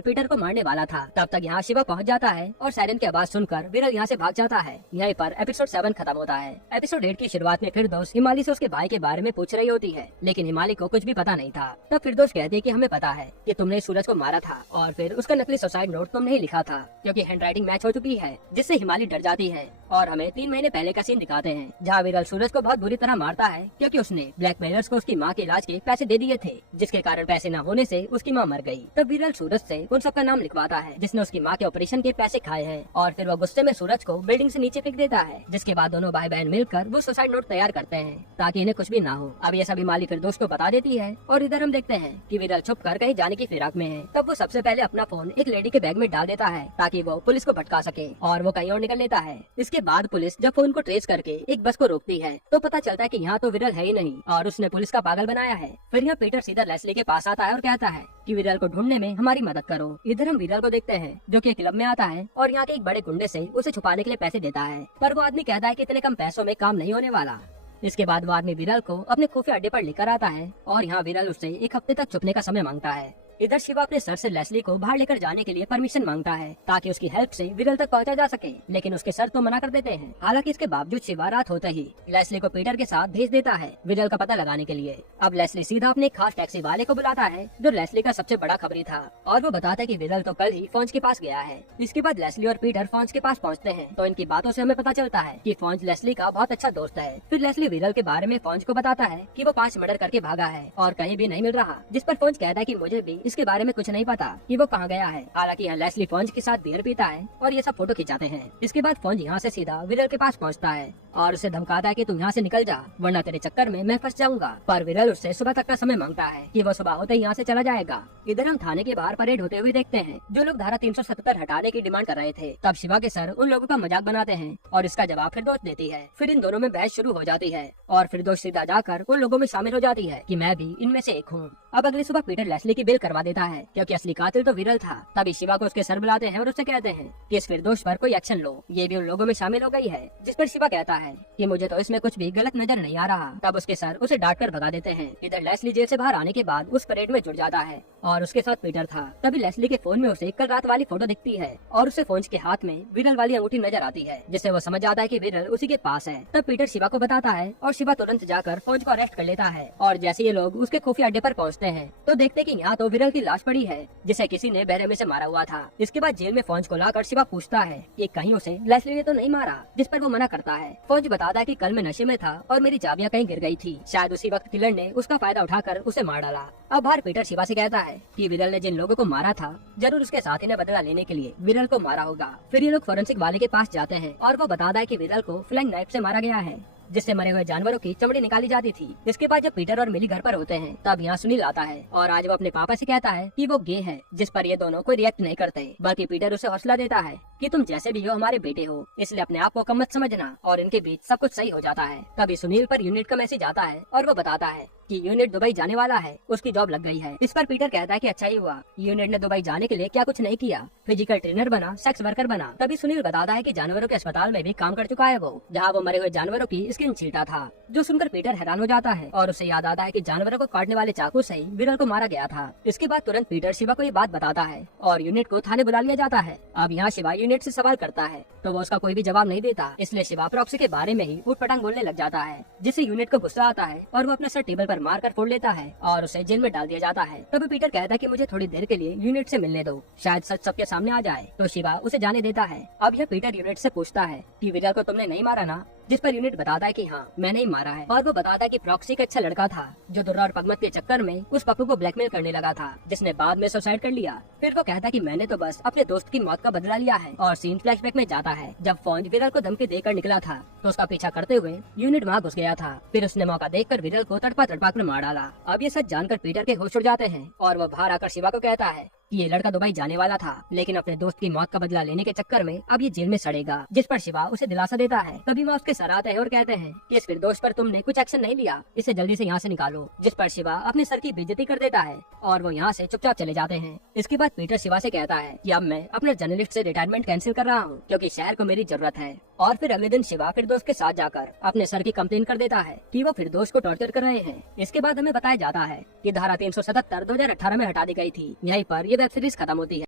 पीटर को मारने वाला था तब तक यहाँ शिवा पहुँच जाता है और सायरन की आवाज सुनकर विरल यहाँ से भाग जाता है। यहीं पर एपिसोड 7 खत्म होता है। एपिसोड 8 की शुरुआत में फिरदौस हिमाली से उसके भाई के बारे में पूछ रही होती है, लेकिन हिमाली को कुछ भी पता नहीं था। तब फिरदौस कहती है कि हमें पता है कि तुमने सूरज को मारा था और फिर उसका नकली सुसाइड नोट तुमने ही लिखा था, क्योंकि हैंडराइटिंग मैच हो चुकी है, जिससे हिमाली डर जाती है और हमें 3 महीने पहले का सीन दिखाते हैं जहाँ विरल सूरज को बहुत बुरी तरह मारता है क्योंकि उसने ब्लैकमेलर्स को उसकी माँ के इलाज के पैसे दे दिए थे, जिसके कारण पैसे न होने से उसकी माँ मर गई। तब विरल सूरज से उन सबका नाम लिखवाता है जिसने उसकी माँ के ऑपरेशन के पैसे खाए हैं और फिर वो गुस्से में सूरज को बिल्डिंग से नीचे फेंक देता है, जिसके बाद दोनों भाई बहन मिलकर वो सुसाइड नोट तैयार करते हैं ताकि इन्हें कुछ भी ना हो। अब ये सभी माली फिरदौस को बता देती है और इधर हम देखते हैं कि विरल छुप कर कहीं जाने की फिराक में है। तब वो सबसे पहले अपना फोन एक लेडी के बैग में डाल देता है ताकि वो पुलिस को भटका सके और वो कहीं और निकल लेता है। इसके बाद पुलिस जब फोन को ट्रेस करके एक बस को रोकती है तो पता चलता है कि यहाँ तो विरल है ही नहीं और उसने पुलिस का पागल बनाया है। फिर यहाँ पीटर सीधा लेस्ली के पास आता है और कहता है कि विरल को ढूंढने में हमारी मदद करो। इधर हम विरल को देखते हैं जो कि क्लब में आता है और यहाँ के एक बड़े गुंडे से उसे छुपाने के लिए पैसे देता है, पर वो आदमी कहता है कि इतने कम पैसों में काम नहीं होने वाला। इसके बाद वो आदमी विरल को अपने खुफिया अड्डे पर लेकर आता है और यहाँ विरल उससे एक हफ्ते तक छुपने का समय मांगता है। इधर शिवा अपने सर से लेस्ली को बाहर लेकर जाने के लिए परमिशन मांगता है ताकि उसकी हेल्प से विरल तक पहुंचा जा सके, लेकिन उसके सर तो मना कर देते हैं। हालांकि इसके बावजूद शिवा रात होते ही लेस्ली को पीटर के साथ भेज देता है विरल का पता लगाने के लिए। अब लेस्ली सीधा अपने खास टैक्सी वाले को बुलाता है जो लेस्ली का सबसे बड़ा खबरी था और वो बताता है कि विरल तो कल ही फौज के पास गया है। इसके बाद लेस्ली और पीटर फौज के पास पहुँचते हैं तो इनकी बातों से हमें पता चलता है कि फौज लेस्ली का बहुत अच्छा दोस्त है। फिर लेस्ली विरल के बारे में फौज को बताता है कि वो 5 मर्डर करके भागा है और कहीं भी नहीं मिल रहा, जिस पर फौज कहता है कि मुझे भी इसके बारे में कुछ नहीं पता कि वो कहाँ गया है। हालांकि यहाँ लेस्ली फौज के साथ बियर पीता है और ये सब फोटो खिंचाते हैं। इसके बाद फौज यहाँ से सीधा विरल के पास पहुँचता है और उसे धमकाता है कि तुम यहाँ से निकल जा वरना तेरे चक्कर में मैं फंस जाऊंगा। पर विरल उससे सुबह तक का समय मांगता है कि वो सुबह होते ही यहाँ से चला जाएगा। इधर हम थाने के बाहर परेड होते हुए देखते हैं जो लोग धारा 377 हटाने की डिमांड कर रहे थे। तब शिवा के सर उन लोगों का मजाक बनाते हैं और इसका जवाब फिरदौस देती है। फिर इन दोनों में बहस शुरू हो जाती है और फिरदौस सीधा जाकर उन लोगों में शामिल हो जाती है कि मैं भी इनमें से एक हूँ। अब अगली सुबह पीटर लेस्ली की बेल करवा देता है क्योंकि असली कातिल तो विरल था। तभी शिवा को उसके सर बुलाते हैं और उससे कहते हैं कि इस फिरदौस पर कोई एक्शन लो, ये भी उन लोगों में शामिल हो गई है। जिस पर शिवा कहता है कि मुझे तो इसमें कुछ भी गलत नजर नहीं आ रहा। तब उसके सर उसे डांट कर भगा देते हैं। इधर लेस्ली जेल से बाहर आने के बाद उस परेड में जुड़ जाता है और उसके साथ पीटर था। तभी लेस्ली के फोन में उसे कल रात वाली फोटो दिखती है और उसे फोन के हाथ में विरल वाली अंगूठी नजर आती है, जिससे वो समझ जाता है कि विरल उसी के पास है। तब पीटर शिवा को बताता है और शिवा तुरंत जाकर फौज को अरेस्ट कर लेता है और जैसे ये लोग उसके खुफिया अड्डे पर पहुंचते हैं तो देखते कि यहाँ तो विरल की लाश पड़ी है जिसे किसी ने बहरे में से मारा हुआ था। इसके बाद जेल में फौज को लाकर शिवा पूछता है कि कहीं उसे लेस्ली ने तो नहीं मारा, जिस पर वो मना करता है। फौज बताता है कि कल मैं नशे में था और मेरी चाबियां कहीं गिर गई थी, शायद उसी वक्त किलर ने उसका फायदा उठाकर उसे मार डाला। अब बाहर पीटर शिवा से कहता है कि विरल ने जिन लोगों को मारा था जरूर उसके साथ इन्हें बदला लेने के लिए विरल को मारा होगा। फिर ये लोग फोरेंसिक वाले के पास जाते हैं और वो बताता है कि विरल को फ्लाइंग नाइफ से मारा गया है जिससे मरे हुए जानवरों की चमड़ी निकाली जाती थी। इसके बाद जब पीटर और मिली घर पर होते हैं तब यहाँ सुनील आता है और आज वो अपने पापा से कहता है कि वो गे है, जिस पर ये दोनों कोई रिएक्ट नहीं करते, बल्कि पीटर उसे हौसला देता है कि तुम जैसे भी हो हमारे बेटे हो, इसलिए अपने आप को कम मत समझना और इनके बीच सब कुछ सही हो जाता है। तभी सुनील पर यूनिट का मैसेज आता है और वो बताता है कि यूनिट दुबई जाने वाला है, उसकी जॉब लग गई है। इस पर पीटर कहता है कि अच्छा ही हुआ, यूनिट ने दुबई जाने के लिए क्या कुछ नहीं किया, फिजिकल ट्रेनर बना, सेक्स वर्कर बना। तभी सुनील बताता है कि जानवरों के अस्पताल में भी काम कर चुका है वो, जहाँ वो मरे हुए जानवरों की स्किन छीलता था। जो सुनकर पीटर हैरान हो जाता है और उसे याद आता है कि जानवरों को काटने वाले चाकू से ही विरल को मारा गया था। इसके बाद तुरंत पीटर शिवा को ये बात बताता है और यूनिट को थाने बुला लिया जाता है। अब यहाँ शिवा यूनिट से सवाल करता है तो वो उसका कोई भी जवाब नहीं देता, इसलिए शिवा प्रॉक्सी के बारे में ही उठपटांग बोलने लग जाता है, जिससे यूनिट को गुस्सा आता है और वो अपना सर टेबल पर मारकर फोड़ लेता है और उसे जेल में डाल दिया जाता है। तभी पीटर कहता है कि मुझे थोड़ी देर के लिए यूनिट से मिलने दो, शायद सच सबके सामने आ जाए। तो शिवा उसे जाने देता है। अब यह पीटर यूनिट से पूछता है कि विरल को तुमने नहीं मारा ना, जिस पर यूनिट बताता है कि हाँ मैंने ही मारा है, और वो बताता है कि प्रॉक्सी एक अच्छा लड़का था जो दुर्रा और पगमत के चक्कर में उस पप्पू को ब्लैकमेल करने लगा था, जिसने बाद में सुसाइड कर लिया। फिर वो कहता है कि मैंने तो बस अपने दोस्त की मौत का बदला लिया है, और सीन फ्लैशबैक में जाता है जब फौज विरल को धमकी देकर निकला था तो उसका पीछा करते हुए यूनिट वहाँ घुस गया था। फिर उसने मौका देखकर विरल को तड़पा तड़पा कर मार डाला। अब ये सच जानकर पीटर के होश उड़ जाते हैं और वो बाहर आकर शिवा को कहता है कि ये लड़का दुबई जाने वाला था, लेकिन अपने दोस्त की मौत का बदला लेने के चक्कर में अब ये जेल में सड़ेगा। जिस पर शिवा उसे दिलासा देता है। तभी वह उसके सर आते हैं और कहते हैं कि इस निर्दोष पर तुमने कुछ एक्शन नहीं लिया, इसे जल्दी से यहाँ से निकालो। जिस पर शिवा अपने सर की बेइज्जती कर देता है और वो यहाँ से चुपचाप चले जाते हैं। इसके बाद पीटर शिवा से कहता है कि अब मैं अपने जर्नलिस्ट से रिटायरमेंट कैंसिल कर रहा हूँ क्योंकि शहर को मेरी जरूरत है। और फिर अगले दिन शिवा फिर दोस्त के साथ जाकर अपने सर की कंप्लेन कर देता है कि वो फिर दोस्त को टॉर्चर कर रहे हैं। इसके बाद हमें बताया जाता है कि धारा 377 2018 में हटा दी गई थी। यहीं पर ये वेब सीरीज खत्म होती है।